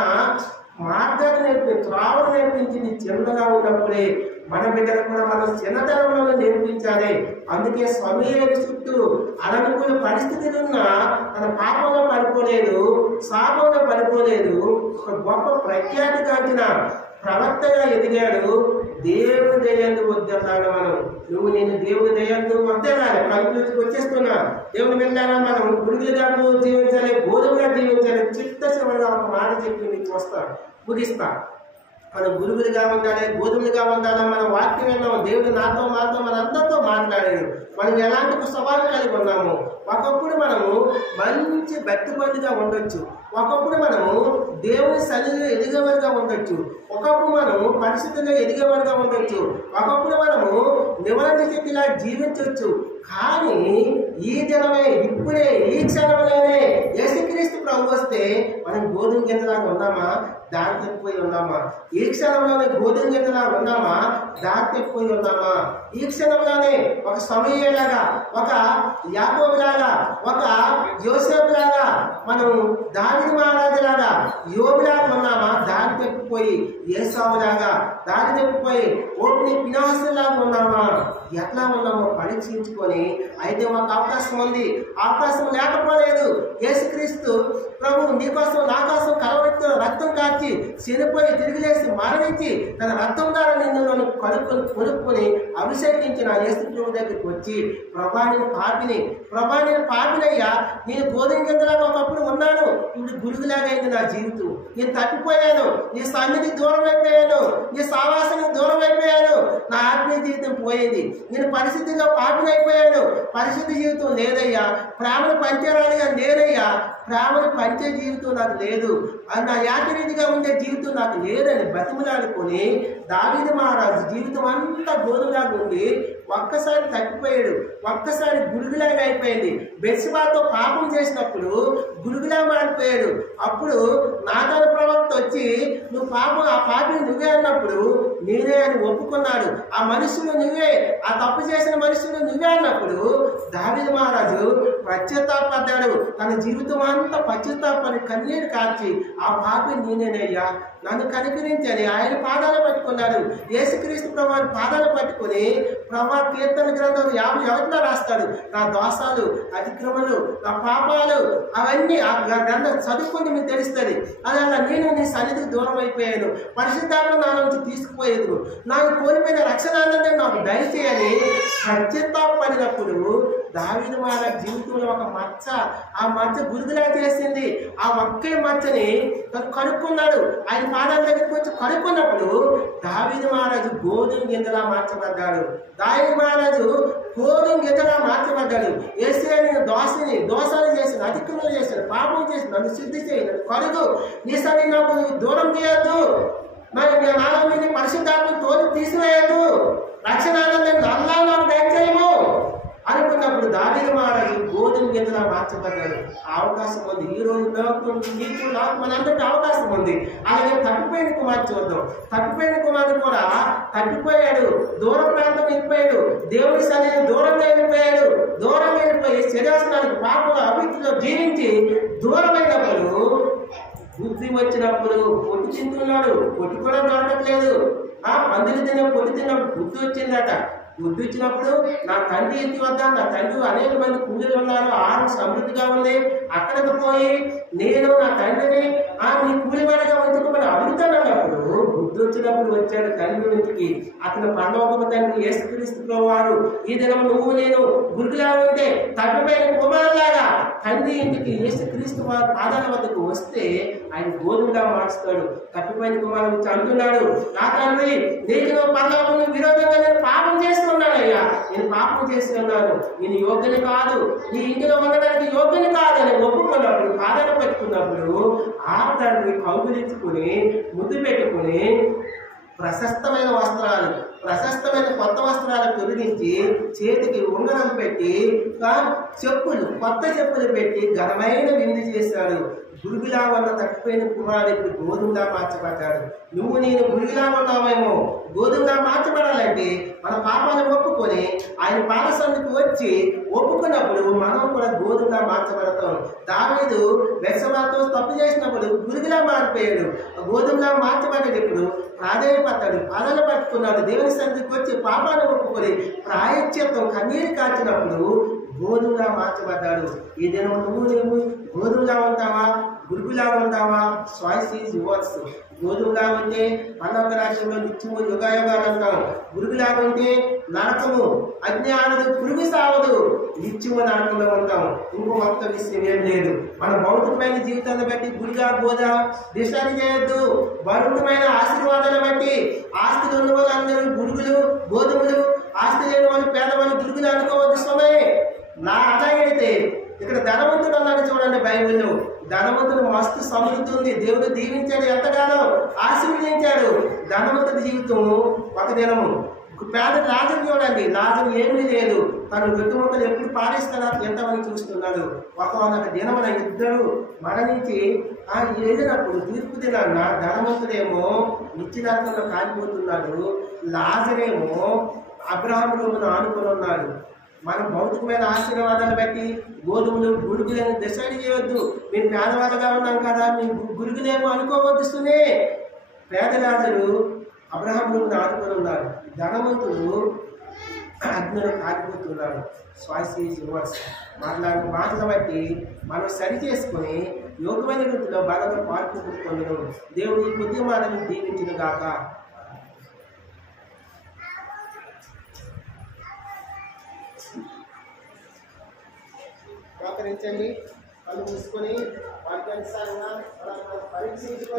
మార్గాన్ని త్రావును నేర్పించింది. చిన్నగా ఉన్నప్పుడే మన బిడ్డలకు కూడా మనం చిన్నతనంలో నేర్పించాలి. అందుకే సమూయేలు చుట్టూ అననుకూల పరిస్థితులున్నా తన పాపంలో పడిపోలేదు, శాపంలో పడిపోలేదు. ఒక గొప్ప ప్రఖ్యాతి కాచిన ప్రవక్తగా ఎదిగాడు. దేవుని దయందు వద్దన్నాడు. నేను దేవుని దయందు వద్దనాలి. కలుపులోకి వచ్చేస్తున్నా. దేవుని వెళ్ళాలా? మనం గురుగులుగా జీవించాలి, గోధుమగా జీవించాలి. చిట్ట చివరిగా ఒక మాట చెప్పి మీకు ముగిస్తా. మనం గురుగులుగా ఉండాలి, గోధుమలుగా ఉండాలి. మన వాక్యం విన్నాము, దేవుడు నాతో మనందరితో మాట్లాడాడు. మనం ఎలాంటి స్వభావం కలిగి ఉన్నాము. ఒకప్పుడు మనము మంచి భక్తిపరులుగా ఉండొచ్చు, ఒకప్పుడు మనము దేవుని సన్నిధిలో ఎదిగేవారుగా ఉండొచ్చు, ఒకప్పుడు మనము పరిశుద్ధంగా ఎదిగేవారుగా ఉండొచ్చు, ఒకప్పుడు మనము నివరణ శక్తిలా జీవించవచ్చు. కానీ ఈ దినమే, ఇప్పుడే, ఈ క్షణంలోనే యేసుక్రీస్తు ప్రభు వస్తే మనం గోధుమ గింజలాగా ఉన్నామా, దారి తప్పిపోయి ఉన్నామా? ఈ క్షణంలోనే గోధుమ గింజలాగా ఉన్నామా, దారి తప్పిపోయి ఉన్నామా? ఈ క్షణంలోనే ఒక సమూయేలాగా, ఒక యాకోబులాగా, ఒక యోసేపులాగా, మనం దావీదు మహారాజులాగా, యోబులాగా ఉన్నామా, దారి తప్పిపోయి ఏసావులాగా, దారి తప్పిపోయి ఓపిని ఫినాన్సులాగా ఉన్నామా? ఎట్లా ఉన్నామో పరీక్షించుకొని, అయితే మాకు అవకాశం ఉంది, అవకాశం లేకపోలేదు. యేసుక్రీస్తు ప్రభు నీకోసం నా కోసం కలవరితో రక్తం కాచి చనిపోయి తిరిగి లేసి మరణించి తన రక్తం ద్వారా నిన్ను కొనుక్కొని అభిషేకించిన యేసు ప్రభు దగ్గరికి వచ్చి, ప్రభా నేను పాపినయ్యా, నేను గోధుమ గింజలాగా ఒకప్పుడు ఉన్నాను, ఇప్పుడు గురుగులాగా అయింది నా జీవితం, నేను తప్పిపోయాను, నీ సన్నిధికి దూరం అయిపోయాను, నీ సావాసానికి దూరం అయిపోయాను, నా ఆత్మీయ జీవితం పోయింది, నేను పరిస్థితిలో పాపినైపోయాను, పరిశుద్ధ జీవితం లేదయ్యా, ప్రేమను పంచేరాలిగా లేదయ్యా, ప్రేమను పంచే జీవితం నాకు లేదు, నా యాకరీతిగా ఉండే జీవితం నాకు లేదని బతిమలాడుకొని దావీదు మహారాజు జీవితం అంతా గోధుమలాగా ఉండి ఒక్కసారి తప్పిపోయాడు, ఒక్కసారి గురుగులాగా అయిపోయింది. బెత్షెబాతో పాపం చేసినప్పుడు గురుగులా మారిపోయాడు. అప్పుడు నాతాను ప్రవక్త వచ్చి నువ్వు ఆ పాపిని నువ్వే అన్నప్పుడు నేనే అని ఒప్పుకున్నాడు. ఆ మనుషులు నువ్వే, ఆ తప్పు చేసిన మనుషులు నువ్వే అన్నప్పుడు దావీదు మహారాజు పశ్చాత్తాపడ్డాడు. తన జీవితం అంతా పశ్చాత్తాపని కన్నీరు కార్చి ఆ పాపి నేనేనయ్యా, నన్ను కనికరించని ఆయన పాదాలు పట్టుకున్నాడు. యేసుక్రీస్తు ప్రభు పాదాలు పట్టుకుని ప్రభా కీర్తన గ్రంథం 51లో రాస్తాడు, నా దోషాలు, అతిక్రమలు, నా పాపాలు అవన్నీ ఆ గ్రంథం చదువుకొని మీకు తెలుస్తుంది. అలా నేను నీ సన్నిధికి దూరం అయిపోయాను, పరిశుద్ధాత్మ నా నుంచి తీసుకుపోయేది, నాకు కోల్పోయిన రక్షణానందం నాకు దయచేయని పశ్చాత్తాపడినప్పుడు దావీదు మహారాజు జీవితంలో ఒక మచ్చ, ఆ మచ్చ గురుగులా చేసింది. ఆ ఒకే మచ్చని కనుక్కున్నాడు. ఆయన పాదాల దగ్గరికి వచ్చి కనుక్కున్నప్పుడు దావీదు మహారాజు గోధుమ గింజలా మార్చబడ్డాడు. దావీదు మహారాజు గోధుమ గింజలా మార్చబడ్డాడు. యేసయ్య దోషాలు చేసిన, అతిక్రమలు చేసిన, పాపం చేసిన, నన్ను శుద్ధి చేయి, నన్ను కడుగు, నీ సన్ని నాకు దూరం చేయొద్దు, నాలో మీద పరిశుద్ధాత్మ తోలు తీసివేయద్దు, రక్షణానందం అల్లా నాకు దయచేయము అనుకున్నప్పుడు దావీదు మహారాజు గోధుమ గింజలా మార్చబడ్డాడు. అవకాశం ఉంది. ఈ రోజు నీకు నాకు మనందరికీ అవకాశం ఉంది. అలాగే తప్పిపోయిన కుమార్ చూద్దాం. తప్పిపోయిన కుమారుడు కూడా తప్పిపోయాడు, దూర ప్రాంతం వెళ్ళిపోయాడు, దేవుడి సన్నిధిని దూరంగా వెళ్ళిపోయి శరీరానికి పాపంలో అభివృద్ధిలో జీవించి దూరమైనప్పుడు బుద్ధి వచ్చినప్పుడు పొట్టు తింటున్నాడు, పొట్టు కూడా దొరకట్లేదు. పందులు పొట్టు తిన్నప్పుడు బుద్ధి వచ్చిందట. బుద్ధి వచ్చినప్పుడు నా తండ్రి ఇంటి వద్ద, నా తండ్రి అనేక మంది కూలీలు ఉన్నారు, ఆహారం సమృద్ధిగా ఉంది, అక్కడికి పోయి నేను నా తండ్రిని నీ కూలివాడిగా ఉంచుకోమని అడుగుతానన్నప్పుడు బుద్ధి వచ్చినప్పుడు వచ్చాడు తండ్రి ఇంటికి. అతను పరలోకపు తండ్రి యేసుక్రీస్తు ప్రభువారు ఈ దినం నువ్వు నేను గురుగులా ఉంటే తప్పిపోయిన కుమారులాగా తండ్రి ఇంటికి యేసుక్రీస్తు వారి పాదాల వద్దకు వస్తే ఆయన గోధుమగా మార్చుతాడు. తప్పిపోయిన కుమారుడు వచ్చి అంటున్నాడు, నా తండ్రి నీకు పరలోకం విరోధంగా నేను పాపం చేస్తున్నానయ్యా, నేను పాపం చేస్తున్నాను, నేను యోగ్యని కాదు, నీ ఇంటిలో ఉండడానికి యోగ్యని కాదని ఒప్పుకున్నప్పుడు, పాదాలు పెట్టుకున్నప్పుడు ఆ తండ్రి కౌగులించుకుని ముద్దు పెట్టుకుని ప్రశస్తమైన వస్త్రాలు, ప్రశస్తమైన కొత్త వస్త్రాలు తొలగించి చేతికి ఉంగరం పెట్టి చెప్పులు, కొత్త చెప్పులు పెట్టి ఘనమైన విందు చేశాడు. గురుగులా ఉన్న తప్పిపోయిన కుమారుడు ఇప్పుడు గోధుమలా మార్చబడ్డాడు. నువ్వు నేను గురుగులా ఉన్నామేమో, గోధుమలా మార్చబడాలంటే మన పాపాలను ఒప్పుకొని ఆయన పాదసన్నిధికి వచ్చి ఒప్పుకున్నప్పుడు మనం కూడా గోధుమలా మార్చబడతాం. దావీదు బెత్షెబాతో తప్పు చేసినప్పుడు గురుగులా మారిపోయాడు, గోధుమలా మార్చబడేటప్పుడు ప్రాధేయపడ్డాడు, పాదాలు పట్టుకున్నాడు, దేవుని సన్నిధికి వచ్చి పాపాలను ఒప్పుకొని ప్రాయశ్చిత్తం కన్నీరు కాచినప్పుడు గోధుమలా మార్చబడ్డాడు. ఈ దినం నువ్వు గోధుమలా ఉంటావా, గురుగులా ఉంటావా? Choice is yours. గోధుమలా ఉంటే పల్లవ రాజ్యంలో నిత్యము యుగాయుగాలు అంటాం. గురుగులా ఉంటే నరకము, అజ్ఞానదు, పురుగు సావదు, నిత్యము నరకంలో ఉంటాం. ఇంకో ఒక్క విషయం ఏం లేదు, మన భౌతికమైన జీవితాన్ని బట్టి గురిగా బోధ డిసైడ్ చేయొద్దు. భౌతికమైన ఆశీర్వాదాన్ని బట్టి ఆస్తులు ఉన్న వాళ్ళందరూ గురుగులు, గోధుమలు, ఆస్తి లేని వాళ్ళు పేదవాళ్ళు గురుగులు అనుకోవద్దు. సమయే అలాగైతే ఇక్కడ ధనవంతుడు అన్నాడు చూడండి బైబిల్లో. ధనవంతుడు మస్తు సమృద్ధి ఉంది, దేవుడు దీవించాడు, ఎంతగానో ఆశీర్వదించాడు. ధనవంతుడి జీవితం ఒక దినము, పేద లాజరు చూడండి, లాజరు ఏమీ లేదు, తను రొట్టె ముక్కలు ఎప్పుడు పారేస్తాడా ఎంతమంది చూస్తున్నాడు. ఒకనొక దినమున ఇద్దరు మరణించి ఏదినప్పుడు తీర్పు దినాన్న ధనవంతుడేమో నిత్యనరకంలో కాలిపోతున్నాడు, లాజరేమో అబ్రహాము రూమును ఆనుకొని ఉన్నాడు. మనం భౌతికమైన ఆశీర్వాదాలు బట్టి గోధుమలు గురుగులేని డిసైడ్ చేయవద్దు. మేము పేదవాళ్ళగా ఉన్నాం కదా, మేము గురుగులేమో అనుకోవద్దునే. పేద లాజరు అబ్రహాము రూమును ఆనుకొని ఉన్నాడు, ధనవంతుడు అగ్నిలో కాలిపోతున్నాడు. శ్వాస మాట్లాడిన మాటలు బట్టి మనం సరి చేసుకొని యోగమైన రీతిలో బాగా పాల్పొందుకొను. దేవుడు ఈ కొద్ది మాటలు దీవించిన గాక. సహకరించండి. కళ్ళు మూసుకొని వాక్యానుసారంగా పరీక్షించుకొని